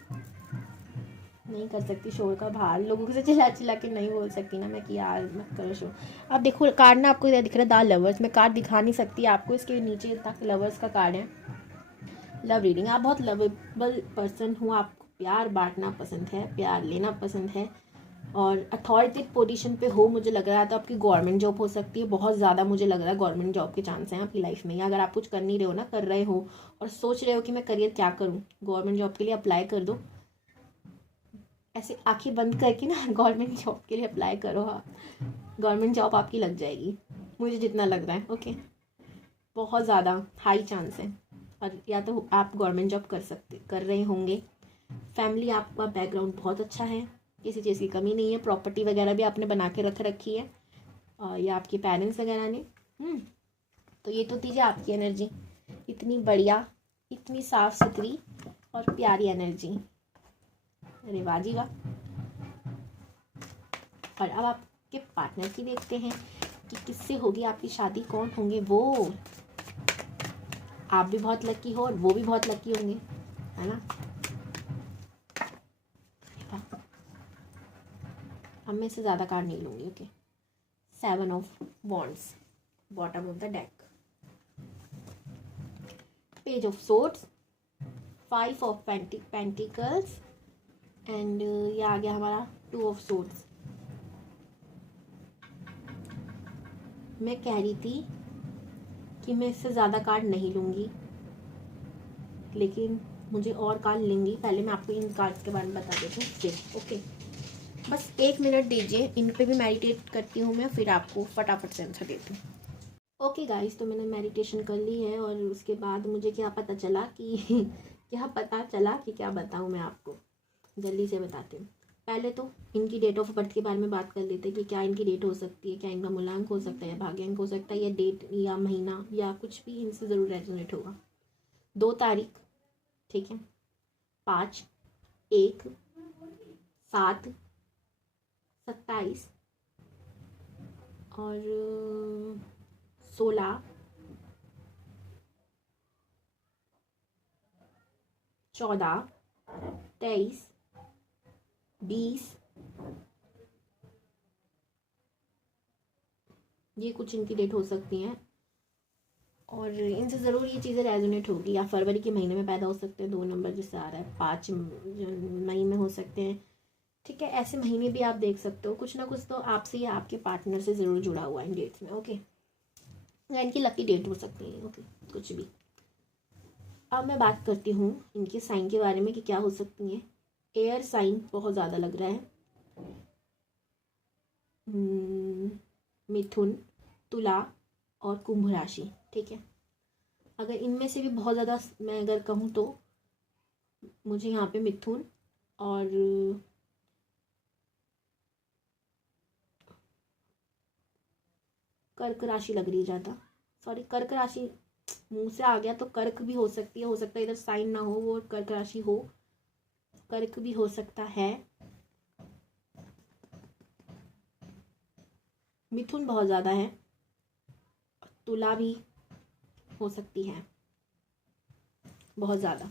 नहीं कर सकती शोर का बाहर लोगों से चिल्ला चिल्ला के नहीं बोल सकती ना मैं कि यार मत करो शोर। अब देखो कार्ड ना आपको दिख रहा है द लवर्स, मैं कार्ड दिखा नहीं सकती आपको, इसके नीचे तक लवर्स का कार्ड है। लव रीडिंग, आप बहुत लवेबल पर्सन हो, आपको प्यार बांटना पसंद है, प्यार लेना पसंद है और अथॉरिटेटिव पोजीशन पे हो मुझे लग रहा है। तो आपकी गवर्नमेंट जॉब हो सकती है, बहुत ज़्यादा मुझे लग रहा है गवर्नमेंट जॉब के चांस हैं आपकी लाइफ में। या अगर आप कुछ कर नहीं रहे हो ना, कर रहे हो और सोच रहे हो कि मैं करियर क्या करूँ, गवर्नमेंट जॉब के लिए अप्लाई कर दो। ऐसे आंखें बंद करके ना गवर्नमेंट जॉब के लिए अप्लाई करो, हाँ गवर्नमेंट जॉब आपकी लग जाएगी मुझे जितना लग रहा है। ओके, बहुत ज़्यादा हाई चांस है। और या तो आप गवर्नमेंट जॉब कर रहे होंगे। फैमिली आपका बैकग्राउंड बहुत अच्छा है, किसी चीज़ की कमी नहीं है, प्रॉपर्टी वगैरह भी आपने बना के रख रखी है या आपके पेरेंट्स वगैरह ने। तो ये तो दीजिए आपकी एनर्जी, इतनी बढ़िया, इतनी साफ सुथरी और प्यारी एनर्जी, अरे वाह जी वाह। और अब आपके पार्टनर की देखते हैं कि किससे होगी आपकी शादी, कौन होंगे वो। आप भी बहुत लकी हो और वो भी बहुत लकी होंगे, है ना। अब मैं इससे ज़्यादा कार्ड नहीं लूँगी। Okay, 7 of wands, bottom of the deck, page of swords, 5 of pentacles and ये आ गया हमारा 2 ऑफ सोर्ड्स। मैं कह रही थी कि मैं इससे ज़्यादा कार्ड नहीं लूँगी, लेकिन मुझे और कार्ड लेंगी। पहले मैं आपको इन कार्ड्स के बारे में बता देती हूँ फिर। ओके, बस 1 मिनट दीजिए, इन पे भी मेडिटेट करती हूँ मैं, फिर आपको फटाफट से आंसर देती हूँ। ओके गाइस, तो मैंने मेडिटेशन कर ली है और उसके बाद मुझे क्या पता चला कि क्या बताऊँ मैं आपको, जल्दी से बताती हूँ। पहले तो इनकी डेट ऑफ बर्थ के बारे में बात कर लेते हैं कि क्या इनकी डेट हो सकती है, क्या इनका मूलांक हो सकता है या भाग्यांक हो सकता है या डेट या महीना या कुछ भी इनसे ज़रूर रेजोनेट होगा। 2 तारीख, ठीक है, 5, 1, 7, 27 और 16, 14, 23, 20, ये कुछ इनकी डेट हो सकती हैं और इनसे ज़रूर ये चीज़ें रेजोनेट होगी। या फरवरी के महीने में पैदा हो सकते हैं, 2 नंबर जिससे आ रहा है, 5 मई में हो सकते हैं, ठीक है। ऐसे महीने भी आप देख सकते हो, कुछ ना कुछ तो आपसे या आपके पार्टनर से ज़रूर जुड़ा हुआ है इन डेट्स में। ओके, या इनकी लकी डेट हो सकती है। ओके, कुछ भी। अब मैं बात करती हूँ इनके साइन के बारे में कि क्या हो सकती हैं। एयर साइन बहुत ज़्यादा लग रहा है, मिथुन, तुला और कुंभ राशि, ठीक है। अगर इनमें से भी बहुत ज़्यादा मैं अगर कहूँ तो मुझे यहाँ पे मिथुन और कर्क राशि लग रही है ज़्यादा। सॉरी, कर्क राशि मुंह से आ गया, तो कर्क भी हो सकती है, हो सकता है इधर साइन ना हो वो कर्क राशि हो, कर्क भी हो सकता है। मिथुन बहुत ज़्यादा है, तुला भी हो सकती है बहुत ज़्यादा,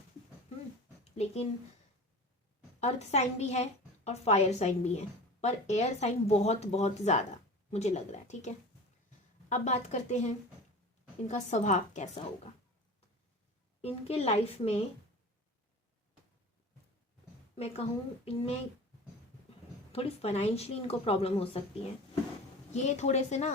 लेकिन अर्थ साइन भी है और फायर साइन भी है, पर एयर साइन बहुत बहुत ज़्यादा मुझे लग रहा है, ठीक है। अब बात करते हैं इनका स्वभाव कैसा होगा। इनके लाइफ में मैं कहूँ इनमें थोड़ी फाइनेंशियली इनको प्रॉब्लम हो सकती है। ये थोड़े से ना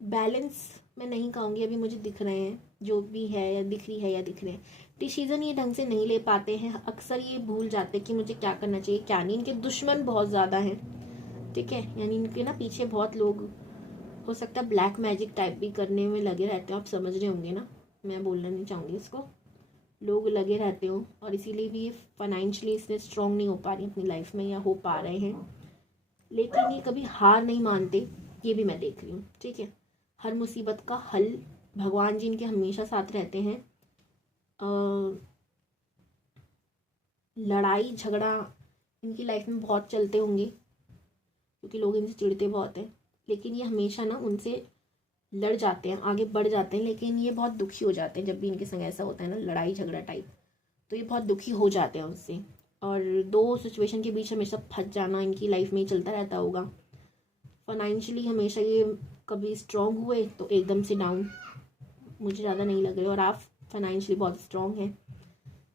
बैलेंस मैं नहीं कहूँगी, अभी मुझे दिख रहे हैं जो भी है या दिख रही है या दिख रहे हैं, डिसीजन ये ढंग से नहीं ले पाते हैं, अक्सर ये भूल जाते हैं कि मुझे क्या करना चाहिए क्या नहीं। इनके दुश्मन बहुत ज़्यादा हैं, ठीक है, यानी इनके ना पीछे बहुत लोग, हो सकता है ब्लैक मैजिक टाइप भी करने में लगे रहते हो, आप समझ रहे होंगे ना, मैं बोलना नहीं चाहूँगी इसको, लोग लगे रहते हो और इसीलिए भी ये फाइनेंशियली इसलिए स्ट्रॉन्ग नहीं हो पा रही अपनी लाइफ में या हो पा रहे हैं। लेकिन ये कभी हार नहीं मानते, ये भी मैं देख रही हूँ, ठीक है। हर मुसीबत का हल भगवान जी इनके हमेशा साथ रहते हैं। लड़ाई झगड़ा इनकी लाइफ में बहुत चलते होंगे क्योंकि लोग इनसे चिढ़ते बहुत हैं, लेकिन ये हमेशा ना उनसे लड़ जाते हैं, आगे बढ़ जाते हैं, लेकिन ये बहुत दुखी हो जाते हैं जब भी इनके संग ऐसा होता है ना, लड़ाई झगड़ा टाइप। तो ये बहुत दुखी हो जाते हैं उससे, और दो सिचुएशन के बीच हमेशा फंस जाना इनकी लाइफ में ही चलता रहता होगा। फाइनेंशियली हमेशा ये कभी स्ट्रॉन्ग हुए तो एकदम से डाउन, मुझे ज़्यादा नहीं लग रहे, और आप फाइनेंशियली बहुत स्ट्रॉन्ग हैं।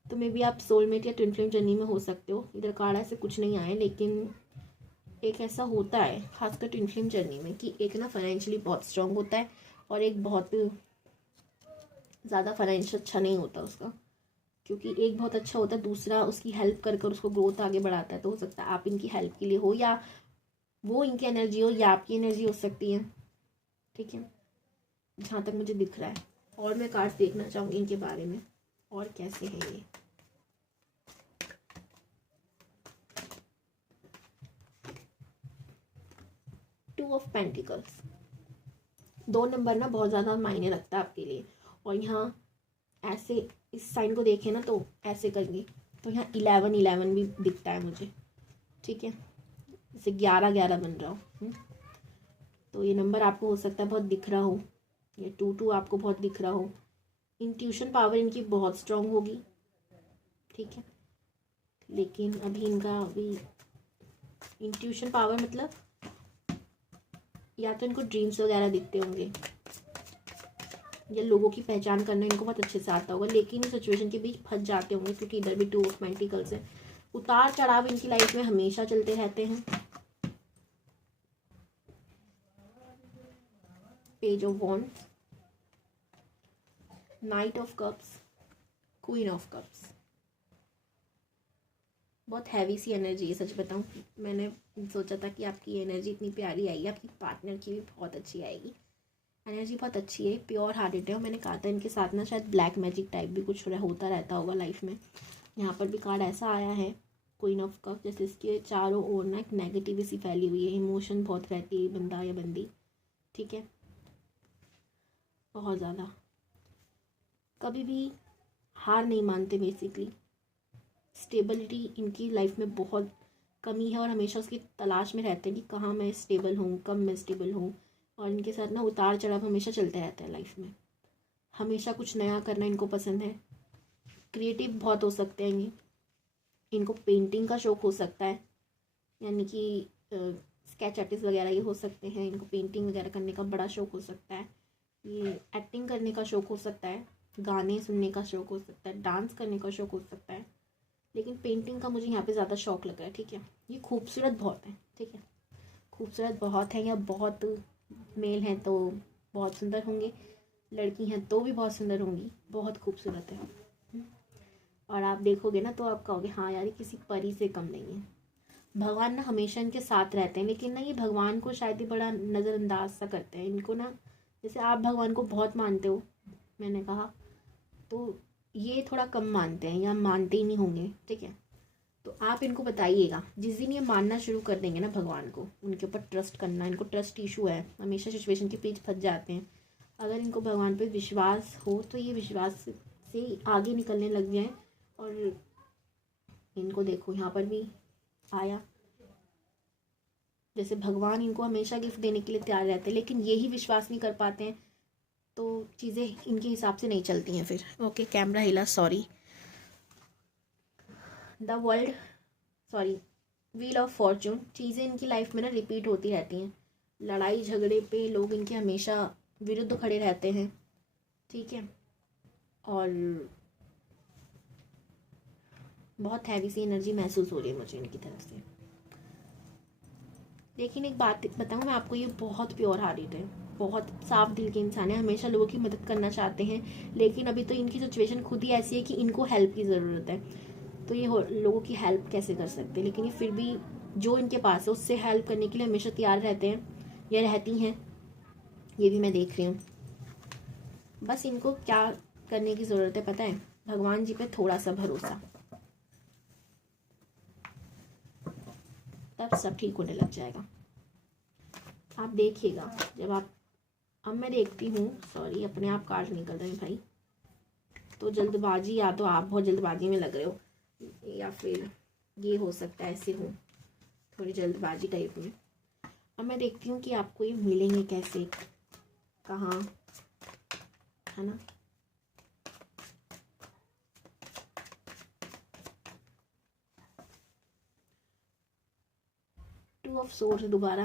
तो मे बी आप सोलमेट या ट्विन फ्लेम जर्नी में हो सकते हो। इधर कार्ड ऐसे कुछ नहीं आए, लेकिन एक ऐसा होता है खासकर ट्विन फ्लेम जर्नी में कि एक ना फाइनेंशियली बहुत स्ट्रॉन्ग होता है और एक बहुत ज़्यादा फाइनेंशियल अच्छा नहीं होता उसका, क्योंकि एक बहुत अच्छा होता है, दूसरा उसकी हेल्प कर कर उसको ग्रोथ आगे बढ़ाता है। तो हो सकता है आप इनकी हेल्प के लिए हो, या वो इनकी एनर्जी हो, या आपकी एनर्जी हो सकती है। ठीक है, जहाँ तक मुझे दिख रहा है। और मैं कार्ड्स देखना चाहूँगी इनके बारे में और कैसे है ये। टू ऑफ पेंटिकल्स, 2 नंबर ना बहुत ज़्यादा मायने रखता है आपके लिए। और यहाँ ऐसे इस साइन को देखें ना तो ऐसे करेंगे तो यहाँ 11 भी दिखता है मुझे। ठीक है, जैसे 11 बन रहा हो। तो ये नंबर आपको हो सकता है बहुत दिख रहा हो, या 2 आपको बहुत दिख रहा हो। इंट्यूशन पावर इनकी बहुत स्ट्रांग होगी। ठीक है, लेकिन अभी इनका अभी इंट्यूशन पावर मतलब या तो इनको ड्रीम्स वगैरह दिखते होंगे, या लोगों की पहचान करना इनको बहुत अच्छे से आता होगा, लेकिन इस सिचुएशन के बीच फंस जाते होंगे, क्योंकि इधर भी 2 ऑफ पेंटिकल्स है। उतार चढ़ाव इनकी लाइफ में हमेशा चलते रहते हैं। Page of wands, night of cups, queen of cups. बहुत हैवी सी एनर्जी है। सच बताऊं, मैंने सोचा था कि आपकी एनर्जी इतनी प्यारी आएगी, आपकी पार्टनर की भी बहुत अच्छी आएगी। एनर्जी बहुत अच्छी है, प्योर हार्टेड है। और मैंने कहा था इनके साथ ना शायद ब्लैक मैजिक टाइप भी कुछ होता रहता होगा लाइफ में। यहाँ पर भी कार्ड ऐसा आया है क्वीन ऑफ कप, जैसे इसके चारों ओर ना एक नेगेटिव सी फैली हुई है, इमोशन बहुत रहती है बंदा या बंदी। ठीक है, बहुत ज़्यादा कभी भी हार नहीं मानते। बेसिकली स्टेबिलिटी इनकी लाइफ में बहुत कमी है, और हमेशा उसकी तलाश में रहते हैं कि कहाँ मैं स्टेबल हूँ, कब मैं स्टेबल हूँ। और इनके साथ ना उतार चढ़ाव हमेशा चलते रहता है लाइफ में। हमेशा कुछ नया करना इनको पसंद है। क्रिएटिव बहुत हो सकते हैं ये, इनको पेंटिंग का शौक़ हो सकता है, यानी कि स्केच आर्टिस्ट वगैरह ये हो सकते हैं। इनको पेंटिंग वगैरह करने का बड़ा शौक़ हो सकता है। ये एक्टिंग करने का शौक़ हो सकता है, गाने सुनने का शौक़ हो सकता है, डांस करने का शौक़ हो सकता है। लेकिन पेंटिंग का मुझे यहाँ पे ज़्यादा शौक़ लग रहा है। ठीक है, ये खूबसूरत बहुत है। ठीक है, खूबसूरत बहुत है, या बहुत मेल हैं तो बहुत सुंदर होंगे, लड़की हैं तो भी बहुत सुंदर होंगी, बहुत खूबसूरत है। और आप देखोगे ना तो आप कहोगे हाँ यार ये किसी परी से कम नहीं है। भगवान ना हमेशा इनके साथ रहते हैं, लेकिन ना ये भगवान को शायद ही बड़ा नज़रअंदाज सा करते हैं इनको ना। जैसे आप भगवान को बहुत मानते हो, मैंने कहा, तो ये थोड़ा कम मानते हैं या मानते ही नहीं होंगे। ठीक है, तो आप इनको बताइएगा जिस दिन ये मानना शुरू कर देंगे ना भगवान को, उनके ऊपर ट्रस्ट करना, इनको ट्रस्ट इशू है, हमेशा सिचुएशन के बीच फंस जाते हैं। अगर इनको भगवान पे विश्वास हो तो ये विश्वास से आगे निकलने लग जाएं। और इनको देखो यहाँ पर भी आया, जैसे भगवान इनको हमेशा गिफ्ट देने के लिए तैयार रहते हैं, लेकिन ये ही विश्वास नहीं कर पाते हैं, तो चीज़ें इनके हिसाब से नहीं चलती हैं फिर। ओके, कैमरा हिला, sorry. The world, sorry, wheel of Fortune. चीज़ें इनकी लाइफ में ना रिपीट होती रहती हैं। लड़ाई झगड़े पे लोग इनके हमेशा विरुद्ध खड़े रहते हैं। ठीक है, और बहुत हैवी सी एनर्जी महसूस हो रही है मुझे इनकी तरफ से। लेकिन एक बात बताऊँ मैं आपको, ये बहुत प्योर हार्टेड है, बहुत साफ दिल के इंसान है, हमेशा लोगों की मदद करना चाहते हैं। लेकिन अभी तो इनकी सिचुएशन खुद ही ऐसी है कि इनको हेल्प की ज़रूरत है, तो ये लोगों की हेल्प कैसे कर सकते हैं। लेकिन ये फिर भी जो इनके पास है उससे हेल्प करने के लिए हमेशा तैयार रहते हैं या रहती हैं, ये भी मैं देख रही हूँ। बस इनको क्या करने की ज़रूरत है पता है, भगवान जी पे थोड़ा सा भरोसा, तब सब ठीक होने लग जाएगा। आप देखिएगा जब आप, अब मैं देखती हूँ, सॉरी अपने आप कार्ड निकल रहे हैं भाई, तो जल्दबाजी, या तो आप बहुत जल्दबाजी में लग रहे हो, या फिर ये हो सकता है ऐसे हो थोड़ी जल्दबाजी टाइप में। अब मैं देखती हूँ कि आपको ये मिलेंगे कैसे, कहाँ, है ना। टू ऑफ सोर्स दोबारा।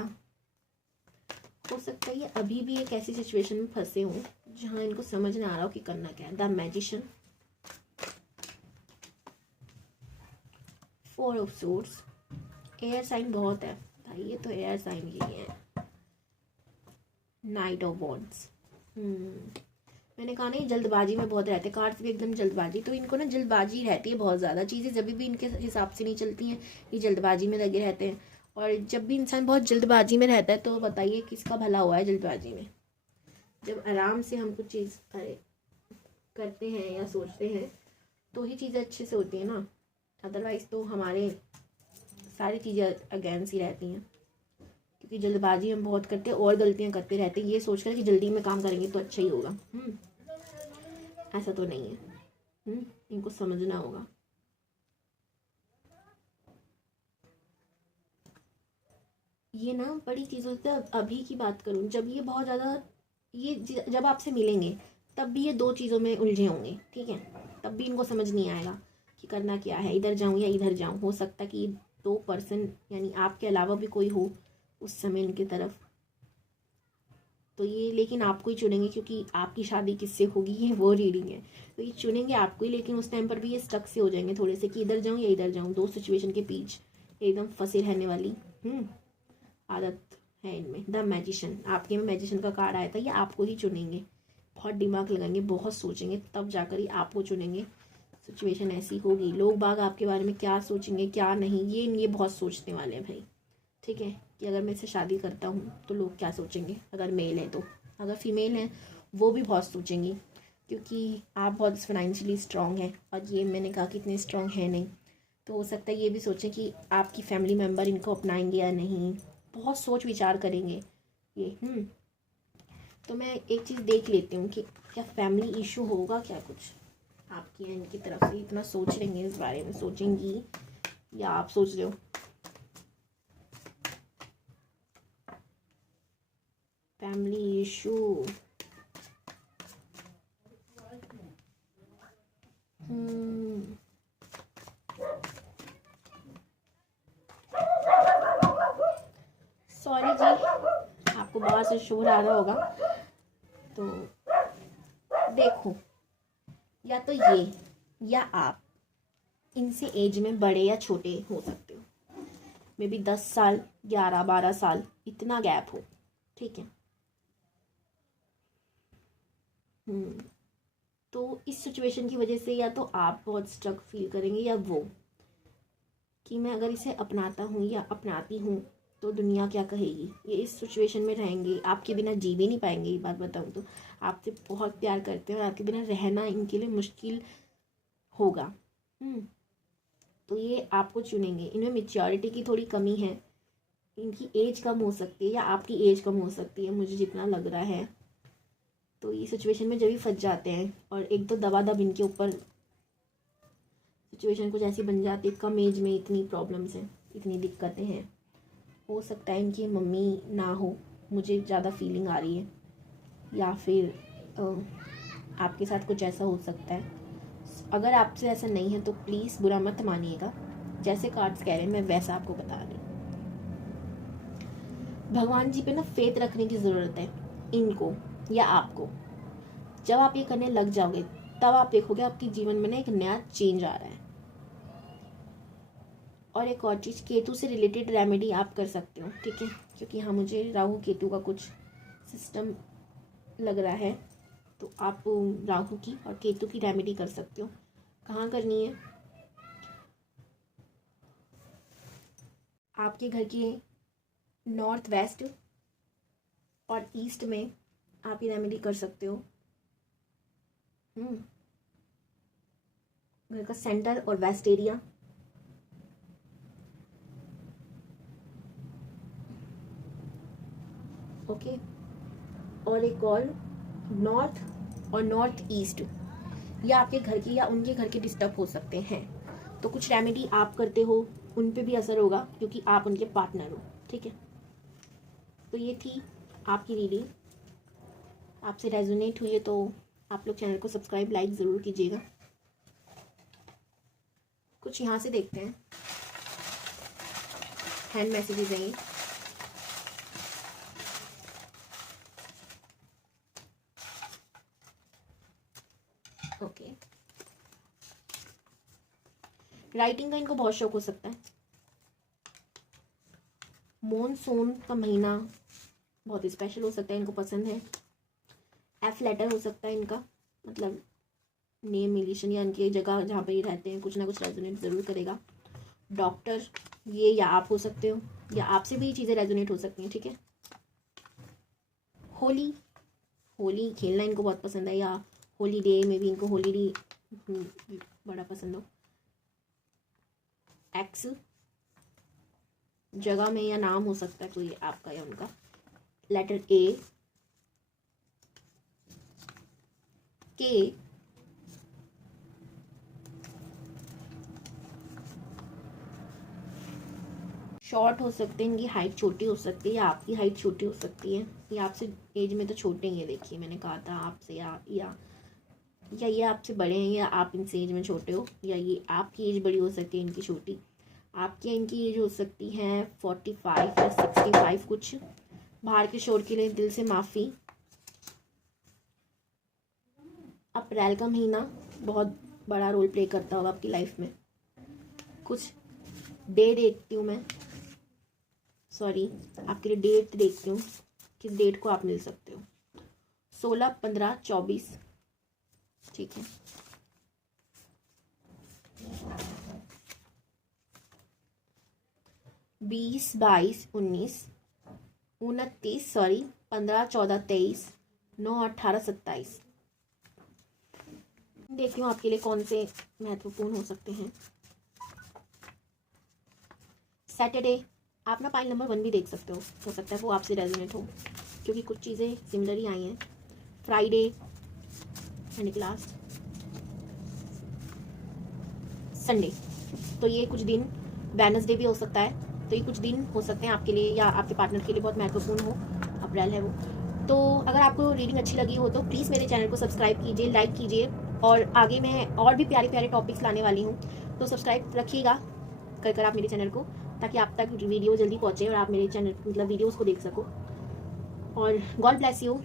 हो सकता है ये अभी भी एक ऐसी सिचुएशन में फंसे हों जहाँ इनको समझ ना आ रहा हो कि करना क्या है। The magician, four of swords. Air sign बहुत है भाई, ये तो एयर साइन ही है। Knight of wands. मैंने कहा ना ये जल्दबाजी में बहुत रहते हैं, कार्ड्स भी एकदम जल्दबाजी। तो इनको ना जल्दबाजी रहती है बहुत ज़्यादा, चीज़ें जब भी इनके हिसाब से नहीं चलती हैं, ये जल्दबाजी में लगे रहते हैं। और जब भी इंसान बहुत जल्दबाजी में रहता है तो बताइए किसका भला हुआ है जल्दबाजी में। जब आराम से हम कुछ चीज़ करते हैं या सोचते हैं तो ही चीज़ें अच्छे से होती हैं ना, अदरवाइज़ तो हमारे सारी चीज़ें अगेंस्ट ही रहती हैं। क्योंकि जल्दबाजी हम बहुत करते हैं और गलतियां करते रहते हैं, ये सोचकर कि जल्दी में काम करेंगे तो अच्छा ही होगा। ऐसा तो नहीं है। इनको समझना होगा। ये ना बड़ी चीज़ों से, अभी की बात करूँ, जब ये बहुत ज़्यादा ये जब आपसे मिलेंगे तब भी ये दो चीज़ों में उलझे होंगे, ठीक है। तब भी इनको समझ नहीं आएगा कि करना क्या है, इधर जाऊँ या इधर जाऊँ। हो सकता है कि दो पर्सन यानी आपके अलावा भी कोई हो उस समय इनकी तरफ, तो ये लेकिन आपको ही चुनेंगे क्योंकि आपकी शादी किससे होगी ये वो रीडिंग है। तो ये चुनेंगे आपको ही, लेकिन उस टाइम पर भी ये स्टक से हो जाएंगे थोड़े से कि इधर जाऊँ या इधर जाऊँ। दो सिचुएशन के बीच एकदम फंसे रहने वाली आदत है इनमें। द मैजिशियन, आपके में मैजिशियन का कार्ड आया था, ये आपको ही चुनेंगे। बहुत दिमाग लगाएंगे, बहुत सोचेंगे, तब जाकर ही आपको चुनेंगे। सिचुएशन ऐसी होगी, लोग बाग आपके बारे में क्या सोचेंगे क्या नहीं, ये बहुत सोचने वाले हैं भाई, ठीक है। कि अगर मैं इससे शादी करता हूँ तो लोग क्या सोचेंगे, अगर मेल है तो। अगर फीमेल है वो भी बहुत सोचेंगी, क्योंकि आप बहुत फाइनेंशियली स्ट्रॉन्ग हैं और ये मैंने कहा कि इतने स्ट्रॉन्ग है नहीं। तो हो सकता है ये भी सोचें कि आपकी फैमिली मेम्बर इनको अपनाएंगे या नहीं, बहुत सोच विचार करेंगे ये। तो मैं एक चीज़ देख लेती हूँ कि क्या फैमिली इशू होगा क्या कुछ आपकी इनकी तरफ से। इतना सोच लेंगे इस बारे में, सोचेंगी या आप सोच रहे हो। फैमिली इशू, सॉरी जी, आपको बाहर से शोर आ रहा होगा। तो देखो, या तो ये या आप इनसे एज में बड़े या छोटे हो सकते हो, मे बी 10 साल 11-12 साल इतना गैप हो, ठीक है। तो इस सिचुएशन की वजह से या तो आप बहुत स्ट्रक फील करेंगे या वो, कि मैं अगर इसे अपनाता हूँ या अपनाती हूँ तो दुनिया क्या कहेगी। ये इस सिचुएशन में रहेंगे, आपके बिना जी भी नहीं पाएंगे। ये बात बताऊँ तो आपसे बहुत प्यार करते हैं और आपके बिना रहना इनके लिए मुश्किल होगा। तो ये आपको चुनेंगे। इनमें मेच्योरिटी की थोड़ी कमी है, इनकी एज कम हो सकती है या आपकी एज कम हो सकती है, मुझे जितना लग रहा है। तो ये सिचुएशन में जब भी फंस जाते हैं और एक तो दबादब इनके ऊपर सिचुएशन कुछ ऐसी बन जाती है, कम एज में इतनी प्रॉब्लम्स हैं, इतनी दिक्कतें हैं। हो सकता है इनकी मम्मी ना हो, मुझे ज़्यादा फीलिंग आ रही है, या फिर आपके साथ कुछ ऐसा हो सकता है। अगर आपसे ऐसा नहीं है तो प्लीज़ बुरा मत मानिएगा, जैसे कार्ड्स कह रहे हैं मैं वैसा आपको बता रही हूँ। भगवान जी पे ना फेथ रखने की ज़रूरत है इनको या आपको। जब आप ये करने लग जाओगे तब आप देखोगे आपके जीवन में ना एक नया चेंज आ रहा है। और एक और चीज़, केतु से रिलेटेड रेमेडी आप कर सकते हो, ठीक है। क्योंकि हाँ मुझे राहु केतु का कुछ सिस्टम लग रहा है, तो आप राहु की और केतु की रेमेडी कर सकते हो। कहाँ करनी है, आपके घर के नॉर्थ वेस्ट और ईस्ट में आप ये रेमेडी कर सकते हो। घर का सेंटर और वेस्ट एरिया, ओके। और एक और नॉर्थ और नॉर्थ ईस्ट, या आपके घर की या उनके घर के डिस्टर्ब हो सकते हैं। तो कुछ रेमेडी आप करते हो उन पे भी असर होगा क्योंकि आप उनके पार्टनर हो, ठीक है। तो ये थी आपकी रीडिंग। आपसे रेजोनेट हुई है तो आप लोग चैनल को सब्सक्राइब लाइक ज़रूर कीजिएगा। कुछ यहाँ से देखते हैं। हैंड मैसेजेस हैं ये। ओके, राइटिंग का इनको बहुत शौक हो सकता है। मॉनसून का महीना बहुत स्पेशल हो सकता है, इनको पसंद है। एफ लेटर हो सकता है इनका, मतलब नेम मिलेशन या इनकी जगह जहाँ पे ये रहते हैं कुछ ना कुछ रेजोनेट ज़रूर करेगा। डॉक्टर, ये या आप हो सकते हो या आपसे भी ये चीज़ें रेजोनेट हो सकती हैं, ठीक है। होली, होली खेलना इनको बहुत पसंद है, या हॉलीडे में भी इनको हॉलीडे बड़ा पसंद हो। एक्स, जगह में या नाम हो सकता है कोई आपका या उनका। लेटर ए, के, शॉर्ट हो सकते हैं, इनकी हाइट छोटी हो सकती है या आपकी हाइट छोटी हो सकती है। ये आपसे एज में तो छोटे हैं, ये देखिए मैंने कहा था आपसे, या ये आपसे बड़े हैं या आप इनसे एज में छोटे हो, या ये आपकी एज बड़ी हो सकती है इनकी छोटी। आपकी इनकी एज हो सकती है 45 या 65 कुछ। बाहर के शोर के लिए दिल से माफ़ी। अप्रैल का महीना बहुत बड़ा रोल प्ले करता होगा आपकी लाइफ में। कुछ डे देखती हूँ मैं, सॉरी आपके लिए डेट देखती हूँ, किस डेट को आप मिल सकते हो। 16, 15, 24, ठीक है। बीस, 22, 19, 29, सॉरी 15, 14, 23, 9, 18, 27। देखती हूँ आपके लिए कौन से महत्वपूर्ण हो सकते हैं। सैटरडे, आप ना पाइल नंबर 1 भी देख सकते हो सकता है वो आपसे रेजोनेट हो, क्योंकि कुछ चीज़ें सिमिलर ही आई हैं। फ्राइडे एंड लास्ट संडे, तो ये कुछ दिन, वेडनेसडे भी हो सकता है, तो ये कुछ दिन हो सकते हैं आपके लिए या आपके पार्टनर के लिए बहुत महत्वपूर्ण हो। अप्रैल है वो। तो अगर आपको रीडिंग अच्छी लगी हो तो प्लीज़ मेरे चैनल को सब्सक्राइब कीजिए, लाइक कीजिए, और आगे मैं और भी प्यारे प्यारे टॉपिक्स लाने वाली हूँ, तो सब्सक्राइब रखिएगा कर आप मेरे चैनल को, ताकि आप तक वीडियो जल्दी पहुँचे और आप मेरे चैनल मतलब वीडियोज़ को देख सको। और गॉड ब्लेस यू।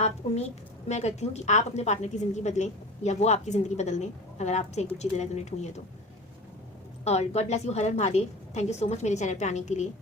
आप उम्मीद मैं करती हूँ कि आप अपने पार्टनर की ज़िंदगी बदलें या वो आपकी ज़िंदगी बदल दें, अगर आपसे कुछ चीज़ें रेजोनेट हुई है तो। और God bless you. Her Har Mahadev. Thank you so much मेरे चैनल पे आने के लिए।